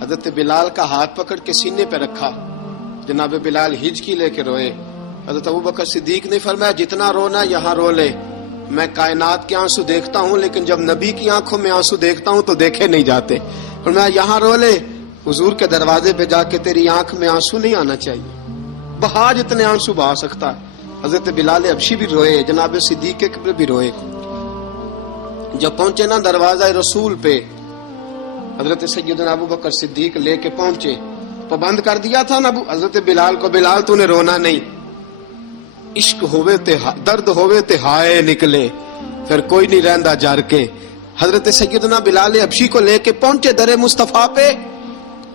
حضرت بلال کا ہاتھ پکڑ کے سینے پہ رکھا. جناب بلال ہچکی لے کے روئے. حضرت ابو بکر صدیق نے فرمایا جتنا رونا یہاں رو لے، میں کائنات کے آنسو دیکھتا ہوں لیکن جب نبی کی آنکھوں میں آنسو دیکھتا ہوں تو دیکھے نہیں جاتے. فرمایا یہاں رو لے، حضور کے دروازے پہ جا کے تیری آنکھ میں آنسو نہیں آنا چاہیے، بہا جتنے آنسو بہا سکتا ہے. حضرت بلال حبشی بھی روئے، جناب صدیق اکبر بھی روئے. جب پہنچے نا دروازہ رسول پہ، حضرت سیدنا ابو بکر صدیق لے کے پہنچے، پابند کر دیا تھا نا حضرت بلال کو، بلال تو نے رونا نہیں، عشق ہوئے تے درد ہوئے تے ہائے نکلے، پھر کوئی نہیں رہندا جار کے. حضرت سیدنا بلال حبشی کو لے کے پہنچے در مصطفیٰ پہ.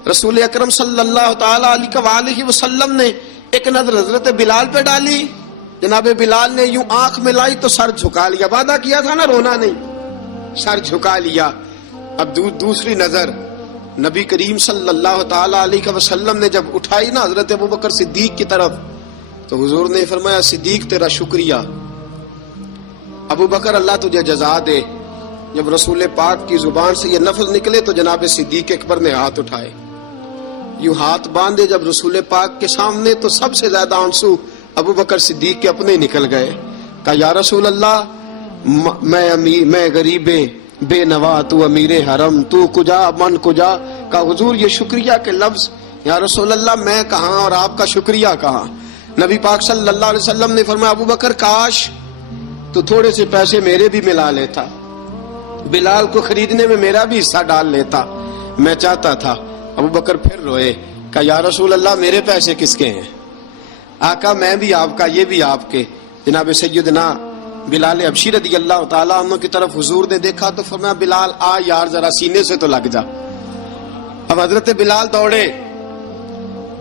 رسول اکرم صلی اللہ تعالی علیہ وسلم نے ایک نظر حضرت بلال پہ ڈالی. جناب بلال نے یوں آنکھ میں لائی تو سر جھکا لیا، وعدہ کیا تھا نا رونا نہیں، سر جھکا لیا. اب دوسری نظر نبی کریم صلی اللہ تعالی علیہ وسلم نے جب اٹھائی نا حضرت ابوبکر صدیق کی طرف، تو حضور نے فرمایا صدیق تیرا شکریہ، ابو بکر اللہ تجھے جزا دے. جب رسول پاک کی زبان سے یہ لفظ نکلے تو جناب صدیق اکبر نے ہاتھ اٹھائے، یوں ہاتھ باندھے جب رسول پاک کے سامنے تو سب سے زیادہ آنسو ابو بکر صدیق کے اپنے نکل گئے. کہا یا رسول اللہ میں غریب بے نوا، تو امیر حرم، تو کجا من کجا. کہا حضور یہ شکریہ کے لفظ، یا رسول اللہ میں کہاں اور آپ کا شکریہ کہاں. نبی پاک صلی اللہ علیہ وسلم نے فرمایا ابو بکر کاش تو تھوڑے سے پیسے میرے بھی ملا لیتا، بلال کو خریدنے میں میرا بھی حصہ ڈال لیتا، میں چاہتا تھا. ابو بکر پھر روئے. کہا یا رسول اللہ میرے پیسے کس کے ہیں؟ آقا میں بھی آپ کا، یہ بھی آپ کے. جناب سیدنا بلال حبشی رضی اللہ تعالیٰ عنہ کی طرف حضور نے دیکھا تو فرمایا بلال آ یار ذرا سینے سے تو لگ جا. اب حضرت بلال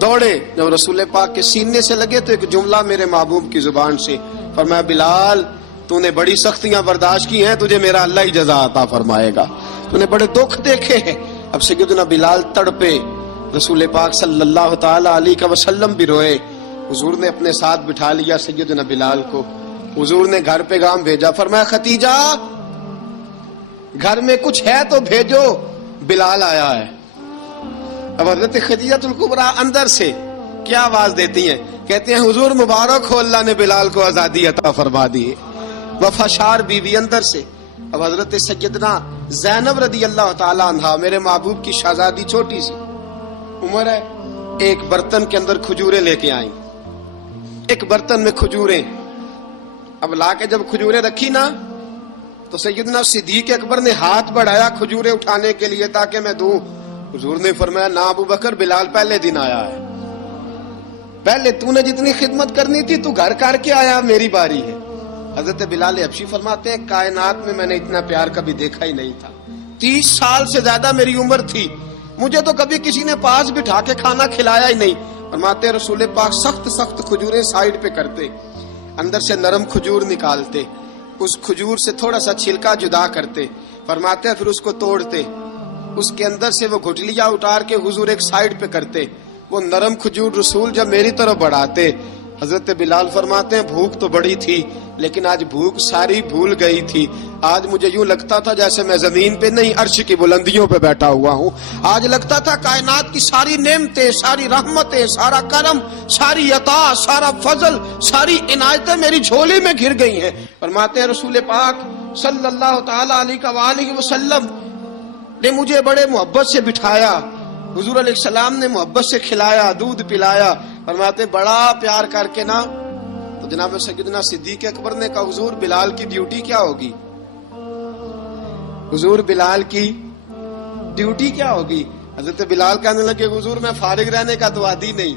دوڑے. جب رسول پاک کے سینے سے لگے تو ایک جملہ میرے محبوب کی زبان سے، فرمایا بلال تو نے بڑی سختیاں برداشت کی ہیں، تجھے میرا اللہ ہی جزا عطا فرمائے گا، تو نے بڑے دکھ دیکھے ہیں. اب سیدنا بلال تڑپے، رسول پاک صلی اللہ تعالی علیہ وسلم بھی روئے. حضور نے اپنے ساتھ بٹھا لیا سیدنا بلال کو. حضور نے گھر پیغام بھیجا، فرمایا ختیجہ گھر میں کچھ ہے تو بھیجو، بلال آیا ہے. اب حضرت خدیجہ الکبریٰ اندر سے کیا آواز دیتی ہیں، کہتے ہیں حضور مبارک ہو، اللہ نے بلال کو آزادی عطا فرما دی. وفاشار بیوی اندر سے. اب حضرت سیدنا زینب رضی اللہ تعالی عنہا، میرے محبوب کی شہزادی، چھوٹی سی عمر ہے، ایک برتن کے اندر کھجوریں لے کے آئیں، ایک برتن میں کھجوریں. اب لا کے جب کھجوریں رکھی نا تو سیدنا صدیق اکبر نے ہاتھ بڑھایا کھجوریں اٹھانے کے لیے تاکہ میں دوں. حضور نے فرمایا نہ ابو بکر، بلال پہلے دن آیا ہے، پہلے تو نے جتنی خدمت کرنی تھی تو گھر کر کے آیا، میری باری ہے. حضرت بلال حبشی فرماتے ہیں کائنات میں نے اتنا پیار کبھی دیکھا ہی نہیں تھا. 30 سال سے زیادہ میری عمر تھی، مجھے تو کبھی کسی نے پاس بٹھا کے کھانا کھلایا ہی نہیں. فرماتے ہیں رسول پاک سخت کھجوریں سائیڈ پہ کرتے، اندر سے نرم کھجور نکالتے، اس کھجور سے تھوڑا سا چھلکا جدا کرتے. فرماتے ہیں پھر اس کو توڑتے، اس کے اندر سے وہ گھٹلیاں اتار کے حضور ایک سائیڈ پہ کرتے. وہ نرم کھجور رسول جب میری طرف بڑھاتے، حضرت بلال فرماتے ہیں بھوک تو بڑی تھی لیکن آج بھوک ساری بھول گئی تھی. آج مجھے یوں لگتا تھا جیسے میں زمین پہ نہیں عرش کی بلندیوں پہ بیٹھا ہوا ہوں. آج لگتا تھا کائنات کی ساری نعمتیں، ساری رحمتیں، سارا کرم، ساری عطا، سارا فضل، ساری عنایتیں میری جھولی میں گھر گئی ہیں. فرماتے ہیں رسول پاک صلی اللہ تعالی علیہ وآلہ وسلم نے مجھے بڑے محبت سے بٹھایا. حضور علیہ السلام نے محبت سے کھلایا، دودھ پلایا. فرماتے بڑا پیار کر کے نا تو جناب سیدنا صدیق اکبر نے کہا حضور بلال کی ڈیوٹی کیا ہوگی؟ حضور بلال کی ڈیوٹی کیا ہوگی؟ حضرت بلال کہنے لگے حضور میں فارغ رہنے کا تو عادی نہیں،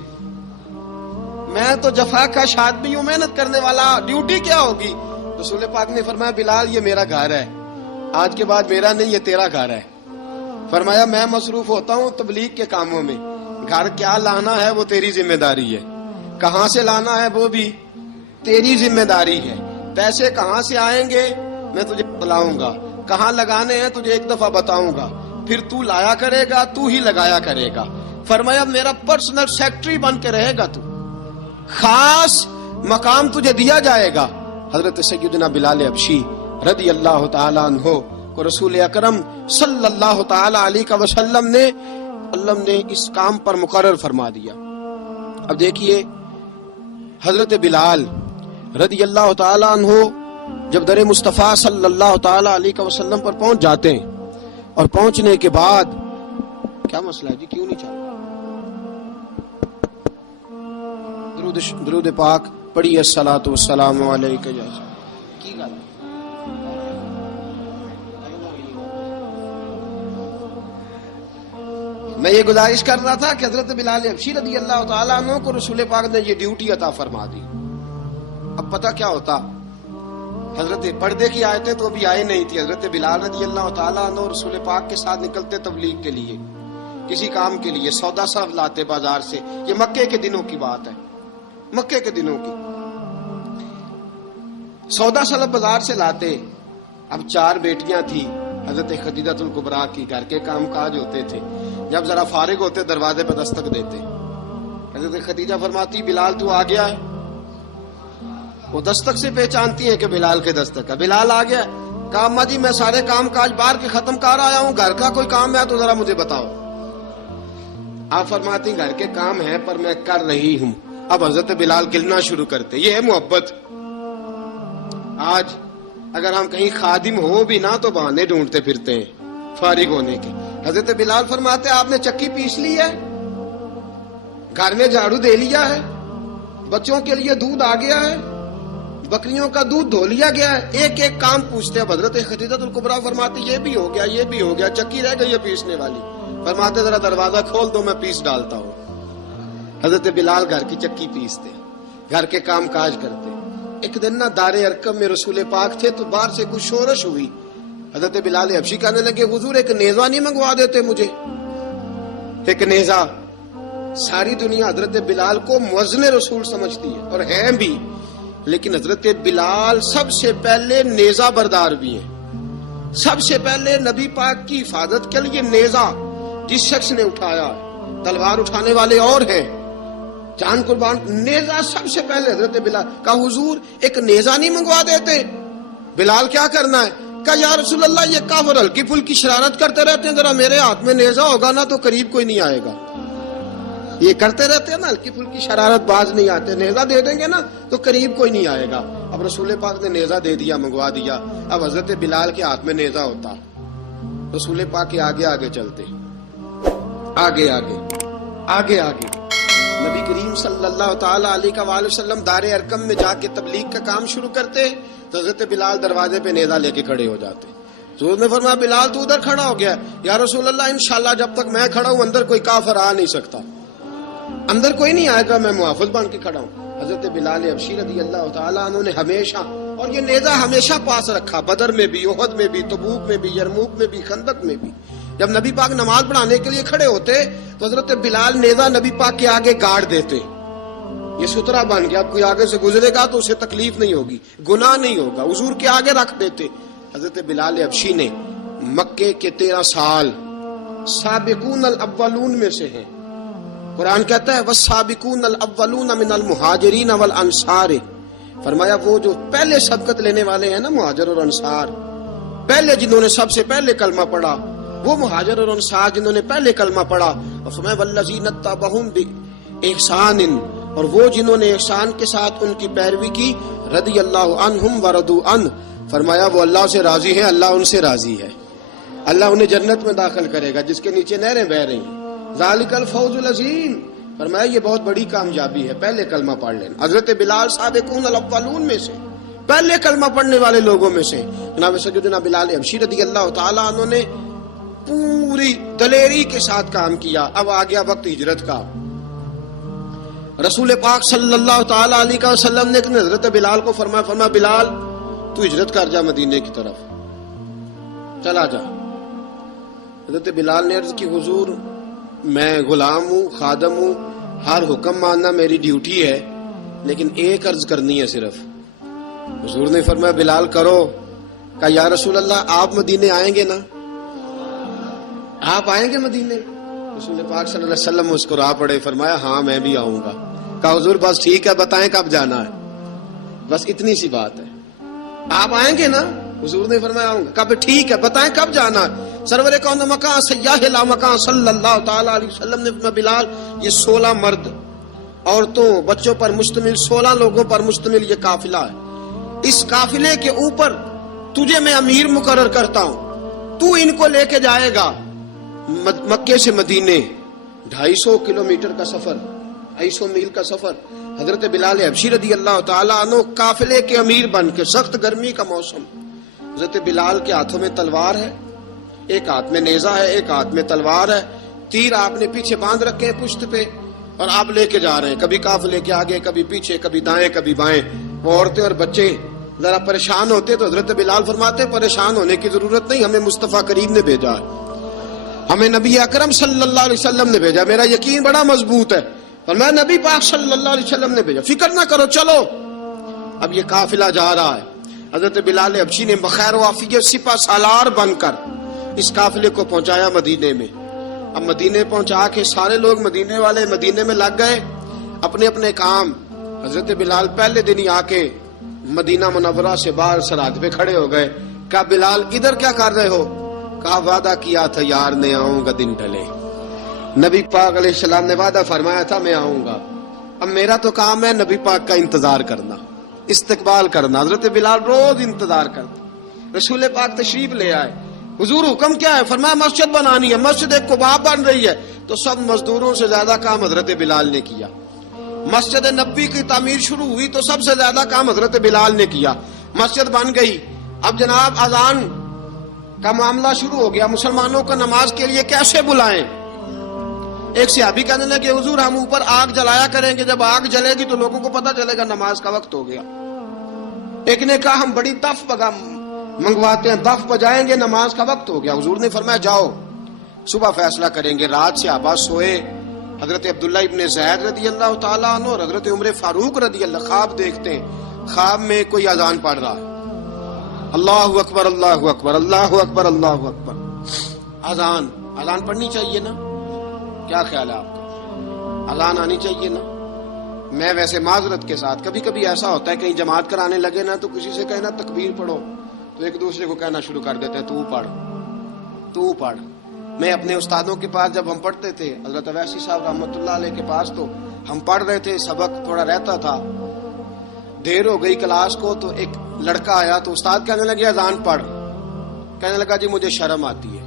میں تو جفا کا آدمی ہوں، محنت کرنے والا، ڈیوٹی کیا ہوگی؟ رسول پاک نے فرمایا بلال یہ میرا گھر ہے، آج کے بعد میرا نہیں یہ تیرا گھر ہے. فرمایا میں مصروف ہوتا ہوں تبلیغ کے کاموں میں، گھر کیا لانا ہے وہ تیری ذمہ داری ہے، کہاں سے لانا ہے وہ بھی تیری ذمہ داری ہے، پیسے کہاں سے آئیں گے میں تجھے بتلاؤں گا، کہاں لگانے ہیں تجھے ایک دفعہ بتاؤں گا، پھر تو لایا کرے گا، تو ہی لگایا کرے گا. فرمایا میرا پرسنل سیکٹری بن کے رہے گا، تو خاص مقام تجھے دیا جائے گا. حضرت سیدنا بلال حبشی رضی اللہ تعالی عنہ کو رسول اکرم صلی اللہ تعالی علیہ وسلم نے اس کام پر مقرر فرما دیا. اب دیکھیے حضرت بلال رضی اللہ تعالی عنہ جب در مصطفیٰ صلی اللہ تعالی علیہ وسلم پر پہنچ جاتے ہیں اور پہنچنے کے بعد کیا مسئلہ ہے جی کیوں نہیں چل رہا؟ درود پاک پڑھیے الصلاۃ والسلام علیک یا کی گل میں یہ گزارش کر رہا تھا کہ حضرت بلال حبشی رضی اللہ تعالیٰ عنہ کو رسول پاک نے یہ ڈیوٹی عطا فرما دی. اب پتہ کیا ہوتا، حضرت پردے کی آیتیں تو ابھی آئے نہیں تھی. حضرت بلال رضی اللہ تعالیٰ عنہ رسول پاک کے ساتھ نکلتے تبلیغ کے لیے، کسی کام کے لیے، سودا سرف لاتے بازار سے. یہ مکے کے دنوں کی بات ہے، مکے کے دنوں کی. سودا سرف بازار سے لاتے. اب 4 بیٹیاں تھی حضرت خدیجہ الکبریٰ کی، گھر کے کام کاج ہوتے تھے. جب ذرا فارغ ہوتے دروازے پہ دستک دیتے. حضرت خدیجہ فرماتی بلال تو آ گیا ہے. وہ دستک سے پہچانتی ہیں کہ بلال کے دستک ہے. بلال آ گیا. کہا اماں جی میں سارے کام کاج باہر کے ختم کر آیا ہوں، گھر کا کوئی کام ہے تو ذرا مجھے بتاؤ. آپ فرماتی گھر کے کام ہیں پر میں کر رہی ہوں. اب حضرت بلال گلنا شروع کرتے. یہ ہے محبت. آج اگر ہم کہیں خادم ہو بھی نہ تو بہانے ڈھونڈتے پھرتے ہیں فارغ ہونے کے. حضرت بلال فرماتے آپ نے چکی پیس لی ہے، گھر میں جھاڑو دے لیا ہے، بچوں کے لیے دودھ آ گیا ہے، بکریوں کا دودھ دھو لیا گیا ہے. ایک ایک کام پوچھتے. اب حضرت خدیجہ الکبریٰ فرماتی یہ بھی ہو گیا، یہ بھی ہو گیا، چکی رہ گئی ہے پیسنے والی. فرماتے ذرا دروازہ کھول دو میں پیس ڈالتا ہوں. حضرت بلال گھر کی چکی پیستے، گھر کے کام کاج کرتے. ایک دن نہ دار ارقم میں رسول پاک تھے تو باہر سے کچھ شورش ہوئی. حضرت بلال حبشی کہنے لگے حضور ایک نیزہ نہیں منگوا دیتے مجھے؟ ایک نیزہ. ساری دنیا حضرت بلال کو مؤذن رسول سمجھتی ہے اور ہیں بھی، لیکن حضرت بلال سب سے پہلے نیزہ بردار بھی ہیں. سب سے پہلے نبی پاک کی حفاظت کے لیے نیزہ جس شخص نے اٹھایا، تلوار اٹھانے والے اور ہیں، جان قربان. نیزہ سب سے پہلے حضرت بلال. کہا حضور ایک نیزہ نہیں منگوا دیتے؟ بلال کیا کرنا ہے؟ کہا یا رسول اللہ یہ کافر ہلکی پھلکی شرارت کرتے رہتے ہیں، ذرا میرے ہاتھ میں نیزہ ہوگا نا تو قریب کوئی نہیں آئے گا. یہ کرتے رہتے ہیں نا ہلکی پھلکی شرارت، باز نہیں آتے. نیزہ دے دیں گے نا تو قریب کوئی نہیں آئے گا. اب رسول پاک نے نیزہ دے دیا، منگوا دیا. اب حضرت بلال کے ہاتھ میں نیزہ ہوتا، رسول پاک کے آگے آگے چلتے، آگے آگے آگے آگے. نبی کریم صلی اللہ تعالی علیہ وآلہ وسلم دار ارقم میں جا کے تبلیغ کا کام شروع کرتے تو حضرت بلال دروازے پہ نیزہ لے کے کھڑے ہو جاتے. حضور نے فرمایا بلال تو ادھر کھڑا ہو گیا. یا رسول اللہ انشاءاللہ جب تک میں کھڑا ہوں اندر کوئی کافر آ نہیں سکتا، اندر کوئی نہیں آئے گا، میں محافظ بن کے کھڑا ہوں. حضرت بلال حبشی رضی اللہ تعالیٰ عنہ نے ہمیشہ، اور یہ نیزہ ہمیشہ پاس رکھا، بدر میں بھی، احد میں بھی، تبوک میں بھی، یرموک میں بھی، خندق میں بھی. جب نبی پاک نماز پڑھانے کے لیے کھڑے ہوتے تو حضرت بلال نیزہ نبی پاک کے آگے گاڑ دیتے. یہ سترا بن گیا، کوئی آگے سے گزرے گا تو اسے تکلیف نہیں ہوگی، گناہ نہیں ہوگا. حضور کے آگے رکھ دیتے. حضرت بلال حبشی نے مکے کے 13 سال سابقون الاولون میں سے ہیں. قرآن کہتا ہے والسابقون الاولون من المہاجرین والانصار، فرمایا وہ جو پہلے سبقت لینے والے ہیں نا مہاجر اور انصار، پہلے جنہوں نے سب سے پہلے کلمہ پڑھا وہ مہاجر اور انصار جنہوں نے پہلے کلمہ پڑھا، اور فرمایا والذین اتبعوہم باحسان، اور وہ جنہوں نے احسان کے ساتھ ان کی پیروی کی، رضی اللہ عنہم ورضوا عنہ، فرمایا وہ اللہ سے راضی ہیں، اللہ ان سے راضی ہے، اللہ انہیں جنت میں داخل کرے گا جس کے نیچے نہریں بہ رہی ہیں، ذالک الفوز العظیم، فرمایا یہ بہت بڑی کامیابی ہے پہلے کلمہ پڑھ لینا۔ حضرت بلال سابقون الاولون میں سے، پہلے کلمہ پڑھنے والے لوگوں میں سے، جناب سیدنا بلال حبشی رضی اللہ تعالی عنہ نے پوری دلیری کے ساتھ کام کیا۔ اب آ گیا وقت ہجرت کا، رسول پاک صلی اللہ تعالی علیہ وسلم نے حضرت بلال کو فرمایا بلال تو ہجرت کر جا مدینے کی طرف، چلا جا۔ حضرت بلال نے عرض کی حضور میں غلام ہوں، خادم ہوں، ہر حکم ماننا میری ڈیوٹی ہے، لیکن ایک عرض کرنی ہے صرف۔ حضور نے فرمایا بلال کرو۔ کہا یا رسول اللہ آپ مدینے آئیں گے نا، آپ آئیں گے مدینے؟ رسول پاک صلی اللہ علیہ وسلم مسکرا پڑے، فرمایا ہاں میں بھی آؤں گا۔ کہا حضور بس ٹھیک ہے، بتائیں کب جانا ہے، بس اتنی سی بات ہے، آپ آئیں گے نا؟ حضور نے فرمایا آؤں گا۔ کہا ٹھیک ہے، بتائیں کب جانا ہے۔ سرور کون مکان سیاح لا مکان صلی اللہ تعالی علیہ وسلم نے فرمایا بلال یہ 16 مرد عورتوں بچوں پر مشتمل 16 لوگوں پر مشتمل یہ قافلہ ہے، اس قافلے کے اوپر تجھے میں امیر مقرر کرتا ہوں، تو ان کو لے کے جائے گا مکے سے مدینے، 250 کلومیٹر کا سفر، 250 میل کا سفر۔ حضرت بلال حبشی رضی اللہ تعالیٰ عنہ قافلے کے امیر بن کے، سخت گرمی کا موسم، حضرت بلال کے ہاتھوں میں تلوار ہے، ایک ہاتھ میں نیزہ ہے، ایک ہاتھ میں تلوار ہے، تیر آپ نے پیچھے باندھ رکھے ہیں پشت پہ، اور آپ لے کے جا رہے ہیں، کبھی قافلے کے آگے، کبھی پیچھے، کبھی دائیں کبھی بائیں۔ وہ عورتیں اور بچے ذرا پریشان ہوتے تو حضرت بلال فرماتے پریشان ہونے کی ضرورت نہیں، ہمیں مصطفیٰ کریم نے بھیجا ہے، ہمیں نبی اکرم صلی اللہ علیہ وسلم نے بھیجا، میرا یقین بڑا مضبوط ہے، اور میں نبی پاک صلی اللہ علیہ وسلم نے بھیجا، فکر نہ کرو چلو۔ اب یہ قافلہ جا رہا ہے، حضرت بلال حبشی نے بخیر و عافیت سپہ سالار بن کر اس قافلے کو پہنچایا مدینے میں۔ اب مدینے پہنچا کے سارے لوگ مدینے والے مدینے میں لگ گئے اپنے اپنے کام۔ حضرت بلال پہلے دن ہی آ کے مدینہ منورہ سے باہر سرحد پہ کھڑے ہو گئے۔ کہا بلال ادھر کیا کر رہے ہو؟ کہا وعدہ کیا تھا یار نے آؤں گا دن ڈھلے، نبی پاک علیہ السلام نے وعدہ فرمایا تھا میں آؤں گا، اب میرا تو کام ہے نبی پاک کا انتظار کرنا، استقبال کرنا۔ حضرت بلال روز انتظار کرتے، رسول پاک تشریف لے آئے، حضور حکم کیا ہے؟ فرمایا مسجد بنانی ہے، مسجد قباء بن رہی ہے، تو سب مزدوروں سے زیادہ کام حضرت بلال نے کیا۔ مسجد نبوی کی تعمیر شروع ہوئی تو سب سے زیادہ کام حضرت بلال نے کیا، مسجد بن گئی۔ اب جناب اذان کا معاملہ شروع ہو گیا، مسلمانوں کو نماز کے لیے کیسے بلائیں؟ ایک صحابی کہنے لگے حضور ہم اوپر آگ جلایا کریں گے، جب آگ جلے گی تو لوگوں کو پتہ چلے گا نماز کا وقت ہو گیا۔ ایک نے کہا ہم بڑی دف منگواتے ہیں، دف بجائیں گے، نماز کا وقت ہو گیا۔ حضور نے فرمایا جاؤ صبح فیصلہ کریں گے۔ رات سے صحابہ سوئے، حضرت عبداللہ ابن زید رضی اللہ تعالیٰ عنہ اور حضرت عمر فاروق رضی اللہ خواب دیکھتے ہیں، خواب میں کوئی اذان پڑھ رہا ہے، اللہ اکبر اللہ اکبر اللہ اکبر اللہ اکبر، اذان پڑھنی چاہیے نا؟ کیا خیال ہے آپ کا؟ اذان آنی چاہیے نا؟ میں ویسے معذرت کے ساتھ کبھی کبھی ایسا ہوتا ہے کہیں جماعت کرانے لگے نا تو کسی سے کہنا تکبیر پڑھو تو ایک دوسرے کو کہنا شروع کر دیتے ہیں تو پڑھ۔ میں اپنے استادوں کے پاس جب ہم پڑھتے تھے، حضرت ویسی صاحب رحمۃ اللہ علیہ کے پاس، تو ہم پڑھ رہے تھے، سبق تھوڑا رہتا تھا، دیر ہو گئی کلاس کو تو ایک لڑکا آیا تو استاد کہنے لگے اذان پڑھ، کہنے لگا جی مجھے شرم آتی ہے۔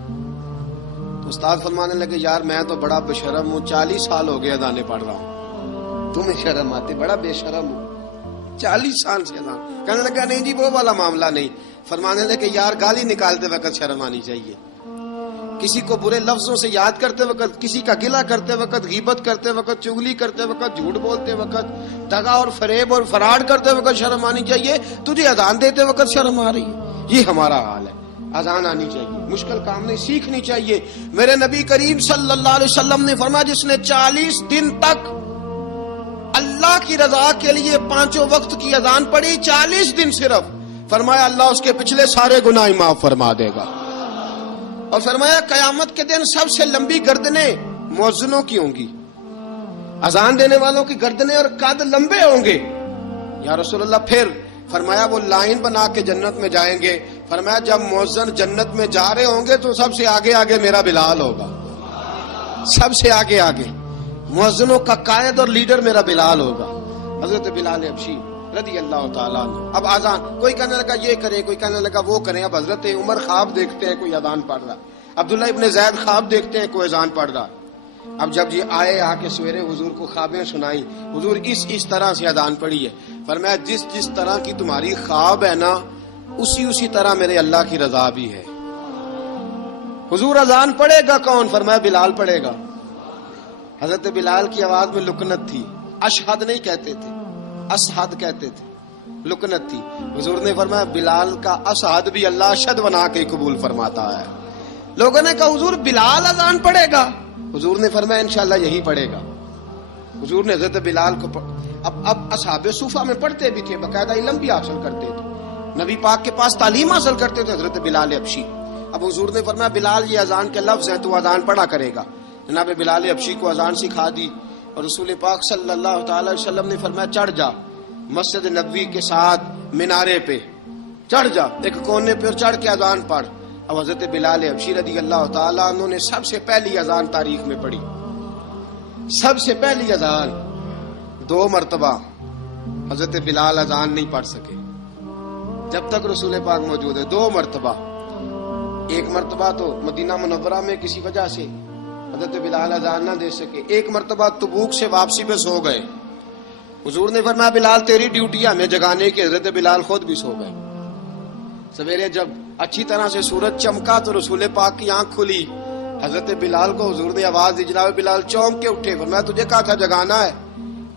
تو استاد فرمانے لگے یار میں تو بڑا بے شرم ہوں، 40 سال ہو گئے اذانیں پڑھ رہا ہوں، تمہیں شرم آتی؟ بڑا بے شرم ہوں، 40 سال سے اذان۔ کہنے لگا نہیں جی وہ والا معاملہ نہیں۔ فرمانے لگے یار گالی نکالتے وقت شرم آنی چاہیے، کسی کو برے لفظوں سے یاد کرتے وقت، کسی کا گلہ کرتے وقت، غیبت کرتے وقت، چغلی کرتے وقت، جھوٹ بولتے وقت، دغا اور فریب اور فراڈ کرتے وقت شرم آنی چاہیے، تجھے اذان دیتے وقت شرم آ رہی ہے۔ یہ ہمارا حال ہے، اذان آنی چاہیے، مشکل کام نہیں، سیکھنی چاہیے۔ میرے نبی کریم صلی اللہ علیہ وسلم نے فرمایا جس نے 40 دن تک اللہ کی رضا کے لیے 5 وقت کی اذان پڑھی، 40 دن صرف، فرمایا اللہ اس کے پچھلے سارے گناہ معاف فرما دے گا۔ اور فرمایا قیامت کے دن سب سے لمبی گردنیں مؤذنوں کی ہوں گی، اذان دینے والوں کی گردنیں اور قد لمبے ہوں گے. یا رسول اللہ پھر؟ فرمایا وہ لائن بنا کے جنت میں جائیں گے. فرمایا جب مؤذن جنت میں جا رہے ہوں گے تو سب سے آگے آگے میرا بلال ہوگا, سب سے آگے آگے مؤذنوں کا قائد اور لیڈر میرا بلال ہوگا, حضرت بلال حبشی رضی اللہ تعالیٰ عنہ. اب آزان کوئی کہنے لگا یہ کریں, کوئی کہنے لگا وہ کریں. اب حضرت عمر خواب دیکھتے ہیں کوئی اذان پڑھ رہا, عبداللہ ابن زید خواب دیکھتے ہیں کوئی اذان پڑھ رہا. اب جب یہ آئے آ کے سویرے حضور کو خوابیں سنائی, حضور اس طرح سے اذان پڑھی ہے. فرمایا جس طرح کی تمہاری خواب ہے نا اسی طرح میرے اللہ کی رضا بھی ہے. حضور اذان پڑھے گا کون؟ فرمایا بلال پڑھے گا. حضرت بلال کی آواز میں لکنت تھی, اشہد نہیں کہتے تھے, اسہد کہتے تھے, لکنت تھی. حضور نے فرمایا بلال کا اسہد بھی اللہ اشہد بنا کے قبول فرماتا ہے. لوگوں نے کہا حضور بلال اذان پڑھے گا؟ حضور نے فرمایا انشاءاللہ یہی پڑھے گا. حضور نے حضرت بلال کو اب اصحاب صوفہ میں پڑھتے بھی تھے, باقاعدہ علم بھی حاصل کرتے تھے, نبی پاک کے پاس تعلیم حاصل کرتے تھے حضرت بلال حبشی. اب حضور نے فرمایا بلال یہ اذان کے لفظ ہیں تو اذان پڑھا کرے گا. جناب بلال حبشی کو اذان سکھا دی اور رسول پاک صلی اللہ تعالی وسلم نے فرمایا چڑھ جا مسجد نبوی کے ساتھ مینارے پہ, چڑھ جا ایک کونے پہ اور چڑھ کے اذان پڑھ. اب حضرت بلال حبشی رضی اللہ تعالیٰ عنہ نے سب سے پہلی اذان تاریخ میں پڑھی, سب سے پہلی اذان. 2 مرتبہ حضرت بلال اذان نہیں پڑھ سکے جب تک رسول پاک موجود ہے. 2 مرتبہ, ایک مرتبہ تو مدینہ منورہ میں کسی وجہ سے حضرت بلال اذان نہ دے سکے, ایک مرتبہ تبوک سے واپسی پہ سو گئے. حضور نے فرمایا بلال تیری ڈیوٹی ہے ہمیں جگانے کی. حضرت بلال خود بھی سو گئے. سویرے جب اچھی طرح سے سورج چمکا تو رسول پاک کی آنکھ کھلی. حضرت بلال کو حضور نے آواز دی, جناب بلال چونک کے اٹھے. فرمایا تجھے کہا تھا جگانا ہے.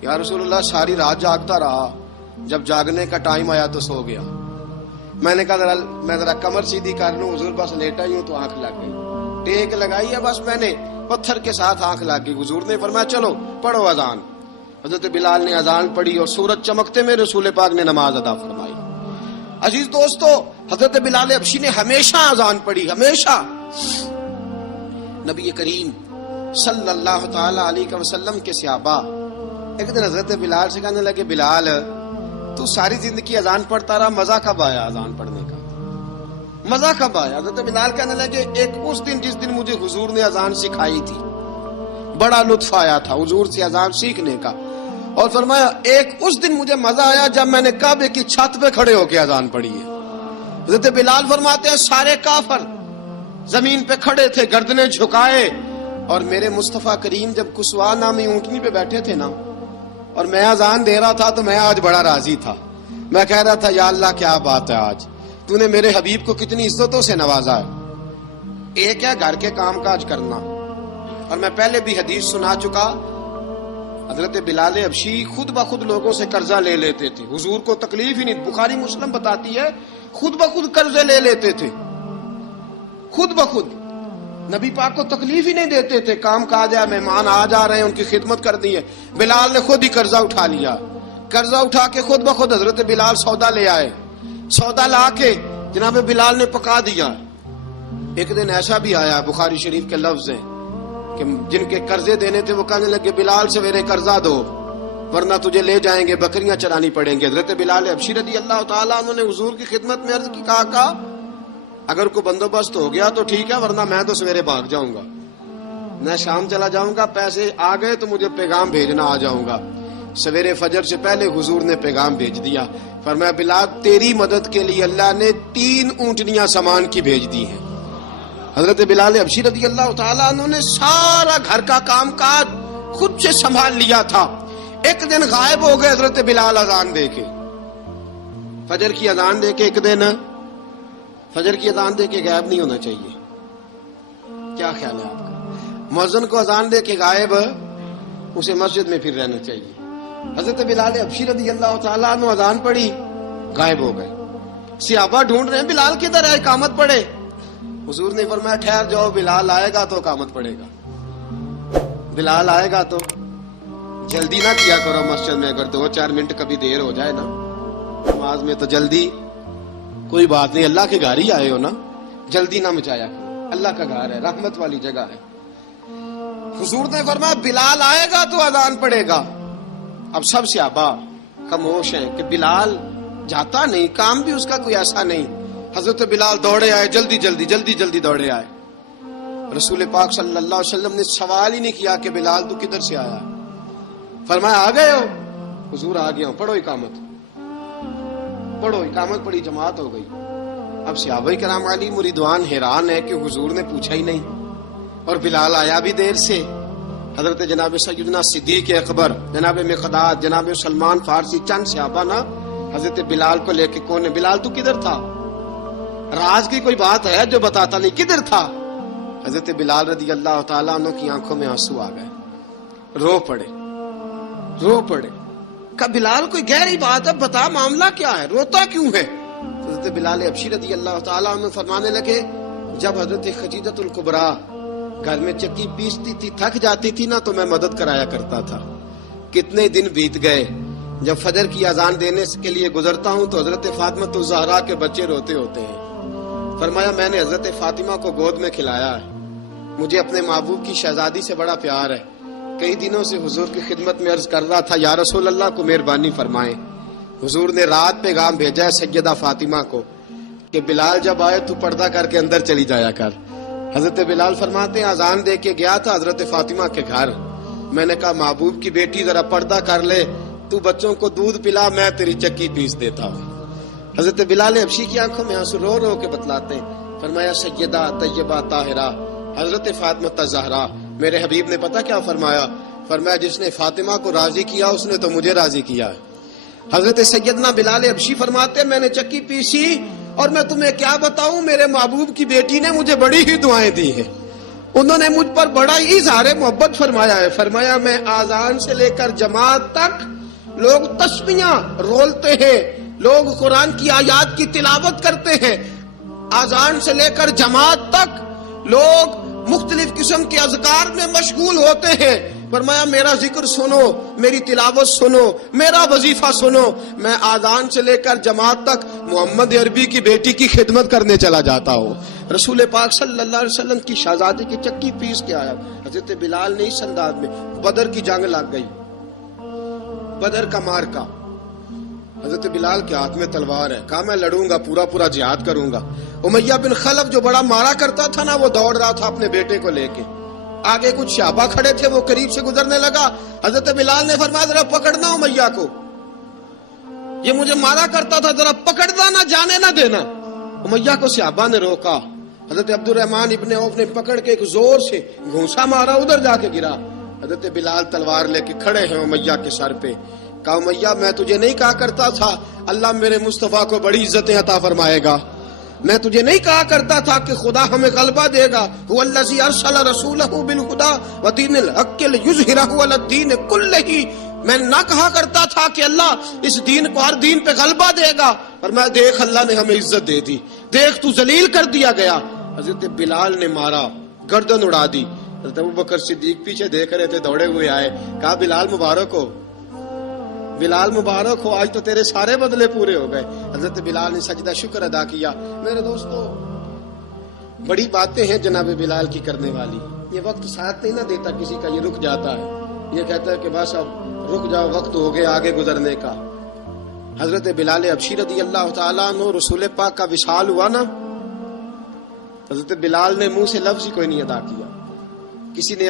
یا رسول اللہ ساری رات جاگتا رہا, جب جاگنے کا ٹائم آیا تو سو گیا. میں نے کہا میں ذرا کمر سیدھی کر لوں. حضور بس لیٹا ہی ہوں تو آنکھ لگ گئی, ٹیک لگائی ہے بس میں نے, پتھر کے ساتھ آنکھ لگ گئی. حضور نے فرمایا چلو پڑھو اذان. حضرت بلال نے اذان پڑھی اور سورج چمکتے میں رسول پاک نے نماز ادا فرمائی. عزیز دوستو حضرت بلال حبشی نے ہمیشہ اذان پڑھی, ہمیشہ. نبی کریم صلی اللہ تعالی علیہ وسلم کے صحابہ ایک دن حضرت بلال سے کہنے لگے بلال تو ساری زندگی اذان پڑھتا رہا, مزہ کب آیا اذان پڑھنے کا, مزہ کب آیا؟ حضرت بلال کہنے لگے ایک اس دن جس دن مجھے حضور نے اذان سکھائی تھی بڑا لطف آیا تھا حضور سے اذان سیکھنے کا. اور فرمایا ایک اس دن مجھے مزہ آیا جب میں نے کعبے کی چھت پہ کھڑے ہو کے اذان پڑھی ہے. حضرت بلال فرماتے ہیں سارے کافر زمین پہ کھڑے تھے گردنیں جھکائے, اور میرے مصطفیٰ کریم جب کسوا نامی اونٹنی پہ بیٹھے تھے نا اور میں اذان دے رہا تھا تو میں آج بڑا راضی تھا. میں کہہ رہا تھا یا اللہ کیا بات ہے, آج تو نے میرے حبیب کو کتنی عزتوں سے نوازا ہے. ایک ہے گھر کے کام کاج کرنا, اور میں پہلے بھی حدیث سنا چکا, حضرت بلال حبشی خود بخود لوگوں سے قرضہ لے لیتے تھے, حضور کو تکلیف ہی نہیں. بخاری مسلم بتاتی ہے خود بخود قرضے لے لیتے تھے, خود بخود. نبی پاک کو تکلیف ہی نہیں دیتے تھے, کام کاج ہے, مہمان آ جا رہے ہیں ان کی خدمت کرنی ہے. بلال نے خود ہی قرضہ اٹھا لیا, قرضہ اٹھا کے خود بخود حضرت بلال سودا لے آئے, سودا لا کے جناب بلال نے پکا دیا. ایک دن ایسا بھی آیا بخاری شریف کے لفظ ہیں کہ جن کے قرضے دینے تھے وہ کہنے لگے بلال سے میرے قرضہ دو ورنہ تجھے لے جائیں گے, بکریاں چرانی پڑیں گے. حضرت بلال حبشی رضی اللہ تعالیٰ عنہ نے حضور کی خدمت میں عرض کی, کہا اگر کوئی بندوبست ہو گیا تو ٹھیک ہے ورنہ میں تو سویرے بھاگ جاؤں گا, میں شام چلا جاؤں گا, پیسے آ گئے تو مجھے پیغام بھیجنا آ جاؤں گا. سویرے فجر سے پہلے حضور نے پیغام بھیج دیا. فرمایا بلال تیری مدد کے لیے اللہ نے 3 اونٹنیاں سامان کی بھیج دی ہیں. حضرت بلال حبشی رضی اللہ تعالیٰ عنہ نے سارا گھر کا کام کاج خود سے سنبھال لیا تھا. ایک دن غائب ہو گئے حضرت بلال اذان دے کے, فجر کی اذان دے کے. ایک دن فجر کی اذان دے کے غائب نہیں ہونا چاہیے. کیا خیال ہے آپ کا؟ مؤذن کو اذان دے کے غائب اسے مسجد میں پھر رہنا چاہیے. حضرت بلال حبشی رضی اللہ تعالیٰ عنہ اذان پڑھی, غائب ہو گئے. صحابہ ڈھونڈ رہے ہیں بلال کدھر ہے, اقامت پڑھے. حضور نے فرمایا ٹھہر جاؤ, بلال آئے گا تو اقامت پڑھے گا, بلال آئے گا تو. جلدی نہ کیا کرو مسجد میں, اگر 2-4 منٹ کبھی دیر ہو جائے نا نماز میں تو جلدی کوئی بات نہیں, اللہ کے گھر ہی آئے ہو نا, جلدی نہ مچایا کرو, اللہ کا گھر ہے, رحمت والی جگہ ہے. حضور نے فرمایا بلال آئے گا تو اذان پڑے گا. اب سب صحابہ خاموش ہیں کہ بلال جاتا نہیں, کام بھی اس کا کوئی ایسا نہیں. حضرت بلال دوڑے آئے, جلدی جلدی جلدی جلدی دوڑے آئے. رسول پاک صلی اللہ علیہ وسلم نے سوال ہی نہیں کیا کہ بلال تو کدھر سے آیا, فرمایا آ گئے ہو؟ حضور آ گیا ہوں. پڑھو اقامت, پڑھو اقامت پڑھی, جماعت ہو گئی. اب صحابہ کرام علی مریدوان حیران ہے کہ حضور نے پوچھا ہی نہیں اور بلال آیا بھی دیر سے. حضرت جناب سیدنا صدیق اکبر, جناب مقداد, جناب سلمان فارسی, چند صحابہ نا حضرت بلال کو لے کے کون ہے, بلال تو کدھر تھا؟ راز کی کوئی بات ہے جو بتاتا نہیں, کدھر تھا؟ حضرت بلال رضی اللہ تعالیٰ عنہ کی آنکھوں میں آنسو آ گئے, رو پڑے, رو پڑے. کہ بلال کوئی گہری بات ہے, بتا معاملہ کیا ہے, روتا کیوں ہے؟ حضرت بلال حبشی رضی اللہ تعالیٰ عنہ فرمانے لگے جب حضرت خدیجۃ الکبریٰ گھر میں چکی پیستی تھی, تھک جاتی تھی نا, تو میں مدد کرایا کرتا تھا. کتنے دن بیت گئے, جب فجر کی اذان دینے کے لیے گزرتا ہوں تو حضرت فاطمہ الزہرا کے بچے روتے ہوتے ہیں. فرمایا میں نے حضرت فاطمہ کو گود میں کھلایا ہے, مجھے اپنے محبوب کی شہزادی سے بڑا پیار ہے. کئی دنوں سے حضور کی خدمت میں عرض کر رہا تھا یا رسول اللہ کو مہربانی فرمائیں. حضور نے رات پیغام بھیجا ہے سیدہ فاطمہ کو کہ بلال جب آئے تو پردہ کر کے اندر چلی جایا کر. حضرت بلال فرماتے ہیں اذان دے کے گیا تھا حضرت فاطمہ کے گھر, میں نے کہا محبوب کی بیٹی ذرا پردہ کر لے, تو بچوں کو دودھ پلا, میں تیری چکی پیس دیتا ہوں. حضرت بلال حبشی کی آنکھوں میں آنسو رو رو کے بتلاتے ہیں. فرمایا سیدہ طیبہ طاہرہ حضرت فاطمہ الزہرا, میرے حبیب نے پتہ کیا فرمایا؟ فرمایا جس نے فاطمہ کو راضی کیا اس نے تو مجھے راضی کیا. حضرت سیدنا بلال حبشی فرماتے میں نے چکی پیسی اور میں تمہیں کیا بتاؤں, میرے محبوب کی بیٹی نے مجھے بڑی ہی دعائیں دی ہیں, انہوں نے مجھ پر بڑا ہی اظہار محبت فرمایا ہے. فرمایا میں آذان سے لے کر جماعت تک لوگ تسبیحاں رولتے ہیں, لوگ قرآن کی آیات کی تلاوت کرتے ہیں, آذان سے لے کر جماعت تک لوگ مختلف قسم کے اذکار میں مشغول ہوتے ہیں. فرمایا میرا ذکر سنو, میری تلاوت سنو, میرا وظیفہ سنو, میں آذان سے لے کر جماعت تک محمد عربی کی بیٹی کی خدمت کرنے چلا جاتا ہوں. رسول پاک صلی اللہ علیہ وسلم کی شہزادی کی چکی پیس کے آیا. حضرت بلال نے اس انداز میں, بدر کی جنگ لگ گئی, بدر کا مارکا, حضرت بلال کے ہاتھ میں تلوار ہے, کہا میں لڑوں گا, پورا پورا جہاد کروں گا. امیہ بن خلف جو بڑا مارا کرتا تھا نا, وہ دوڑ رہا تھا اپنے بیٹے کو لے کے, آگے کچھ صحابہ کھڑے تھے, وہ قریب سے گزرنے لگا. حضرت بلال نے فرمایا ذرا پکڑنا امیہ کو, یہ مجھے مارا کرتا تھا, ذرا پکڑنا, نہ جانے نہ دینا. امیہ کو صحابہ نے روکا. حضرت عبد الرحمن ابن عوف نے پکڑ کے ایک زور سے گھونسا مارا, ادھر جا کے گرا. حضرت بلال تلوار لے کے کھڑے ہیں امیہ کے سر پہ. کہا امیہ میں تجھے نہیں کہا کرتا تھا اللہ میرے مصطفیٰ کو بڑی عزتیں عطا فرمائے گا, میں تجھے نہیں کہا کرتا تھا کہ خدا ہمیں غلبہ دے گا, هو الذی ارسل رسولہ بالہدی ودین الحق لیظہرہ علی الدین کلہ, میں نہ کہا کرتا تھا کہ اللہ اس دین کو ہر دین پہ غلبہ دے گا, اور میں دیکھ اللہ نے ہمیں عزت دے دی, دیکھ تو ذلیل کر دیا گیا. حضرت بلال نے مارا, گردن اڑا دی. حضرت ابوبکر صدیق پیچھے دیکھ رہے تھے, دوڑے ہوئے آئے, کہا بلال مبارک ہو, بلال مبارک ہو, آج تو تیرے سارے بدلے پورے ہو گئے. حضرت بلال نے سجدہ شکر ادا کیا. میرے دوستو بڑی باتیں ہیں جناب بلال کی کرنے والی, یہ وقت ساتھ نہیں نہ دیتا کسی کا, یہ رک جاتا ہے, یہ کہتا ہے کہ بس اب رک جاؤ, وقت ہو گیا آگے گزرنے کا. حضرت بلال حبشی رضی اللہ تعالیٰ عنہ رسول پاک کا وصال ہوا نا, حضرت بلال نے منہ سے لفظ ہی کوئی نہیں ادا کیا. کسی نے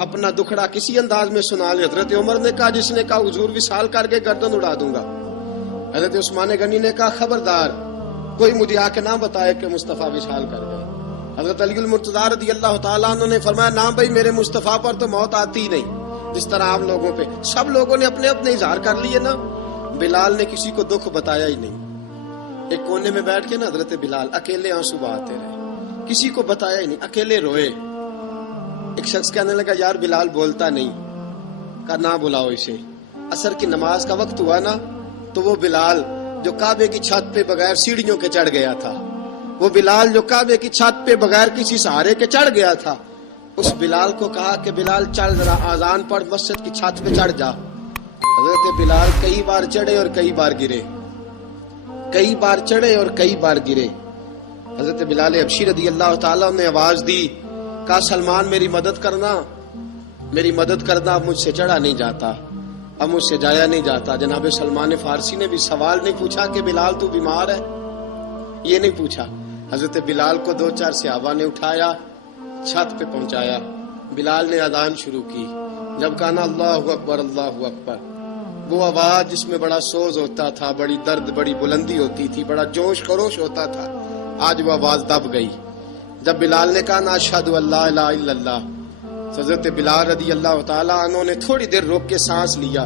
اپنا دکھڑا کسی انداز میں سنا لیا. حضرت عمر نے کہا, جس نے کہا حضور وصال کر کے گردن اڑا دوں گا. حضرت عثمان غنی نے کہا خبردار کوئی مجھے آ کے نہ بتائے کہ مصطفیٰ وصال کر گئے. حضرت علی المرتضیٰ رضی اللہ تعالیٰ عنہ نے فرمایا نہ بھائی میرے مصطفیٰ پر تو موت آتی ہی نہیں, جس طرح عام لوگوں پہ. سب لوگوں نے اپنے اپنے اظہار کر لیے نا, بلال نے کسی کو دکھ بتایا ہی نہیں. ایک کونے میں بیٹھ کے نا حضرت بلال اکیلے آنسو بہاتے رہے, کسی کو بتایا ہی نہیں, اکیلے روئے. ایک شخص کہنے لگا یار بلال بولتا نہیں, کہا نہ بلاؤ اسے. عصر کی نماز کا وقت ہوا نا, تو وہ بلال جو کعبے کی چھت پہ بغیر سیڑھیوں کے چڑھ گیا تھا, وہ بلال جو کعبے کی چھت پہ بغیر کسی سہارے کے چڑھ گیا تھا, اس بلال کو کہا کہ بلال چل ذرا آذان پڑھ, مسجد کی چھت پہ چڑھ جا. حضرت بلال کئی بار چڑھے اور کئی بار گرے, کئی بار چڑھے اور کئی بار گرے. حضرت بلال حبشی رضی اللہ تعالیٰ نے آواز دی, کہا سلمان میری مدد کرنا اب مجھ سے چڑھا نہیں جاتا، اب مجھ سے جایا نہیں جاتا۔ جناب سلمان فارسی نے بھی سوال نہیں پوچھا کہ بلال تو بیمار ہے، یہ نہیں پوچھا۔ حضرت بلال کو 2-4 صحابہ نے اٹھایا، چھت پہ پہنچایا، بلال نے اذان شروع کی۔ جب کہا نا اللہ اکبر اللہ اکبر، وہ آواز جس میں بڑا سوز ہوتا تھا، بڑی درد، بڑی بلندی ہوتی تھی، بڑا جوش خروش ہوتا تھا، آج وہ آواز دب گئی۔ جب بلال نے کہا نا اشہد ان لا الہ الا اللہ، حضرت بلال رضی اللہ تعالیٰ عنہ نے تھوڑی دیر روک کے سانس لیا۔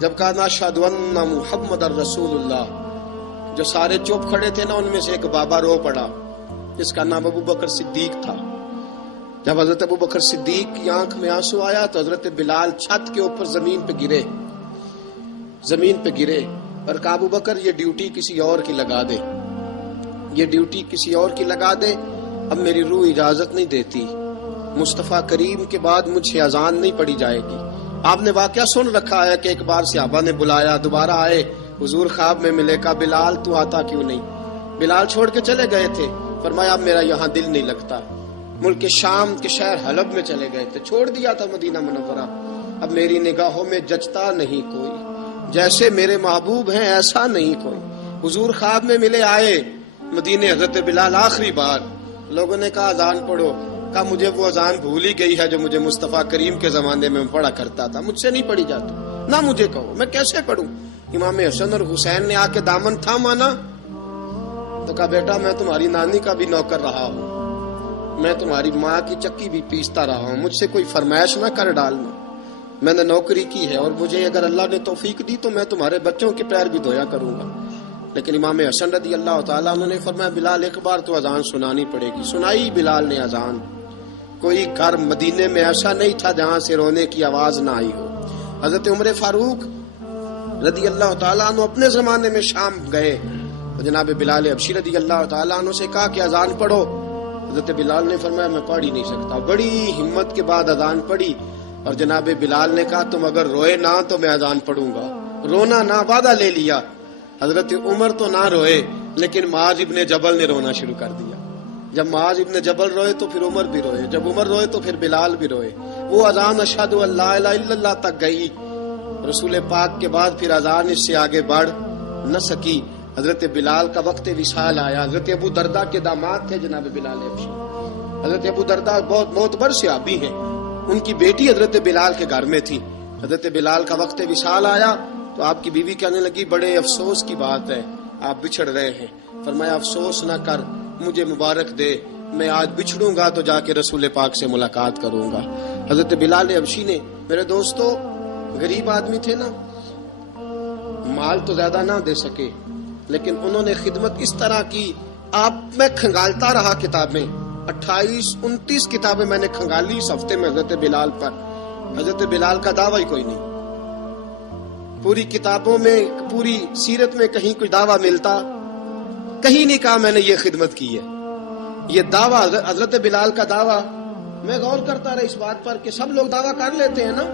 جب کہا نا اشہد ان محمد رسول اللہ، جو سارے چپ کھڑے تھے نا ان میں سے ایک بابا رو پڑا، جس کا نام ابو بکر صدیق تھا۔ جب حضرت ابو بکر صدیق کی آنکھ میں آنسو آیا تو حضرت بلال چھت کے اوپر زمین پہ گرے اور کہا ابو بکر یہ ڈیوٹی کسی اور کی لگا دے، اب میری روح اجازت نہیں دیتی، مصطفیٰ کریم کے بعد مجھ سے اذان نہیں پڑی جائے گی۔ آپ نے واقعہ سن رکھا ہے کہ ایک بار صحابہ نے بلایا، دوبارہ آئے، حضور خواب میں ملے، کہا بلال تو آتا کیوں نہیں؟ بلال چھوڑ کے چلے گئے تھے، فرمایا اب میرا یہاں دل نہیں لگتا۔ ملک شام کے شہر حلب میں چلے گئے تھے، چھوڑ دیا تھا مدینہ منورہ، اب میری نگاہوں میں جچتا نہیں کوئی، جیسے میرے محبوب ہیں ایسا نہیں کوئی۔ حضور خواب میں ملے، آئے مدینے، حضرت بلال آخری بار، لوگوں نے کہا اذان پڑھو، کہا مجھے وہ اذان بھول ہی گئی ہے جو مجھے مصطفیٰ کریم کے زمانے میں پڑھا کرتا تھا، مجھ سے نہیں پڑھی جاتی، نہ مجھے کہو، میں کیسے پڑھوں؟ امام حسن اور حسین نے آ کے دامن تھاما نا، تو کہا بیٹا میں تمہاری نانی کا بھی نوکر رہا ہوں، میں تمہاری ماں کی چکی بھی پیستا رہا ہوں، مجھ سے کوئی فرمائش نہ کر ڈالنا، میں نے نوکری کی ہے، اور مجھے اگر اللہ نے توفیق دی تو میں تمہارے بچوں کے پیر بھی دھویا کروں گا۔ لیکن امام حسن رضی اللہ تعالیٰ عنہ نے فرمایا بلال ایک بار تو اذان سنانی پڑے گی۔ سنائی بلال نے اذان۔ کوئی گھر مدینے میں ایسا نہیں تھا جہاں سے رونے کی آواز نہ آئی ہو۔ حضرت عمر فاروق رضی اللہ تعالیٰ عنہ اپنے زمانے میں شام گئے، جناب بلال حبشی رضی اللہ تعالیٰ عنہ سے کہا کہ اذان پڑھو، حضرت بلال نے فرمایا میں پڑھ ہی نہیں سکتا، بڑی ہمت کے بعد اذان پڑھی، اور جناب بلال نے کہا تم اگر روئے نہ تو میں اذان پڑھوں گا، رونا نہ، وعدہ لے لیا۔ حضرت عمر تو نہ روئے، لیکن معاذ ابن جبل نے رونا شروع کر دیا۔ جب معاذ ابن جبل روئے تو پھر عمر بھی روئے، جب عمر روئے تو پھر بلال بھی روئے۔ وہ اذان اشہد ان لا الہ الا اللہ تک گئی، رسول پاک کے بعد پھر اذان اس سے آگے بڑھ نہ سکی۔ حضرت بلال کا وقت وصال آیا۔ حضرت ابو درداء کے داماد تھے جناب بلال حبشی۔ حضرت ابو درداء بہت معتبر صحابی ہیں، ان کی بیٹی حضرت بلال کے گھر میں تھی۔ حضرت بلال کا وقت وصال آیا تو آپ کی بیوی کہنے لگی بڑے افسوس کی بات ہے، آپ بچھڑ رہے ہیں۔ فرمایا افسوس نہ کر، مجھے مبارک دے، میں آج بچھڑوں گا تو جا کے رسول پاک سے ملاقات کروں گا۔ حضرت بلال حبشی نے، میرے دوستو، غریب آدمی تھے نا، مال تو زیادہ نہ دے سکے، لیکن انہوں نے خدمت اس طرح کی، میں کھنگالتا رہا کتابیں، 28-29 کتابیں میں نے کھنگالی اس ہفتے میں حضرت بلال پر۔ حضرت بلال کا دعویٰ ہی کوئی نہیں، پوری کتابوں میں، پوری سیرت میں کہیں کوئی دعویٰ ملتا؟ کہیں نہیں کہا میں نے یہ خدمت کی ہے۔ یہ دعویٰ حضرت بلال کا دعویٰ، میں غور کرتا رہا اس بات پر کہ سب لوگ دعویٰ کر لیتے ہیں نا،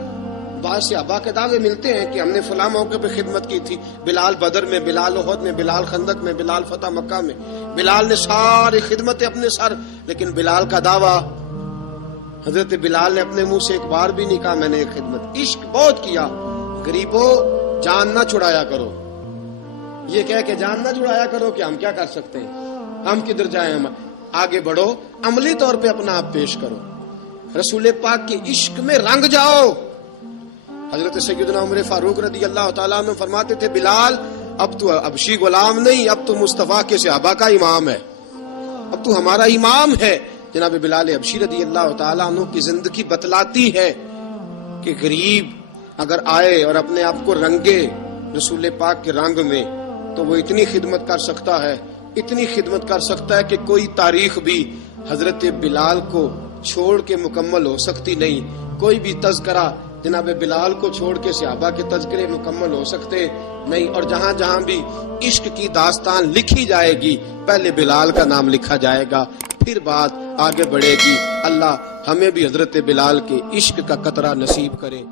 بعض صحابہ کے دعوے ملتے ہیں کہ ہم نے فلاں موقع پہ خدمت کی تھی، بلال بدر میں، بلال احد میں، بلال خندق میں، بلال فتح مکہ میں، بلال نے ساری خدمتیں اپنے سر، لیکن بلال کا دعویٰ، حضرت بلال نے اپنے منہ سے ایک بار بھی نہیں کہا میں نے یہ خدمت۔ عشق بہت کیا، غریبوں جان نہ چھڑایا کرو، یہ کہہ کہ جان نہ چھڑایا کرو کہ ہم کیا کر سکتے ہیں، ہم کدھر جائیں، ہم آگے بڑھو، عملی طور پہ اپنا آپ پیش کرو، رسول پاک کے عشق میں رنگ جاؤ۔ حضرت سیدنا عمر فاروق رضی اللہ تعالیٰ عنہ فرماتے تھے بلال اب تو حبشی غلام نہیں، اب تو مصطفیٰ کے صحابہ کا امام ہے، اب تو ہمارا امام ہے۔ جناب بلال حبشی رضی اللہ تعالیٰ عنہ کی زندگی بتلاتی ہے کہ غریب اگر آئے اور اپنے آپ کو رنگے رسول پاک کے رنگ میں تو وہ اتنی خدمت کر سکتا ہے، اتنی خدمت کر سکتا ہے کہ کوئی تاریخ بھی حضرت بلال کو چھوڑ کے مکمل ہو سکتی نہیں، کوئی بھی تذکرہ جناب بلال کو چھوڑ کے صحابہ کے تذکرے مکمل ہو سکتے نہیں، اور جہاں جہاں بھی عشق کی داستان لکھی جائے گی پہلے بلال کا نام لکھا جائے گا، پھر بات آگے بڑھے گی۔ اللہ ہمیں بھی حضرت بلال کے عشق کا قطرہ نصیب کرے۔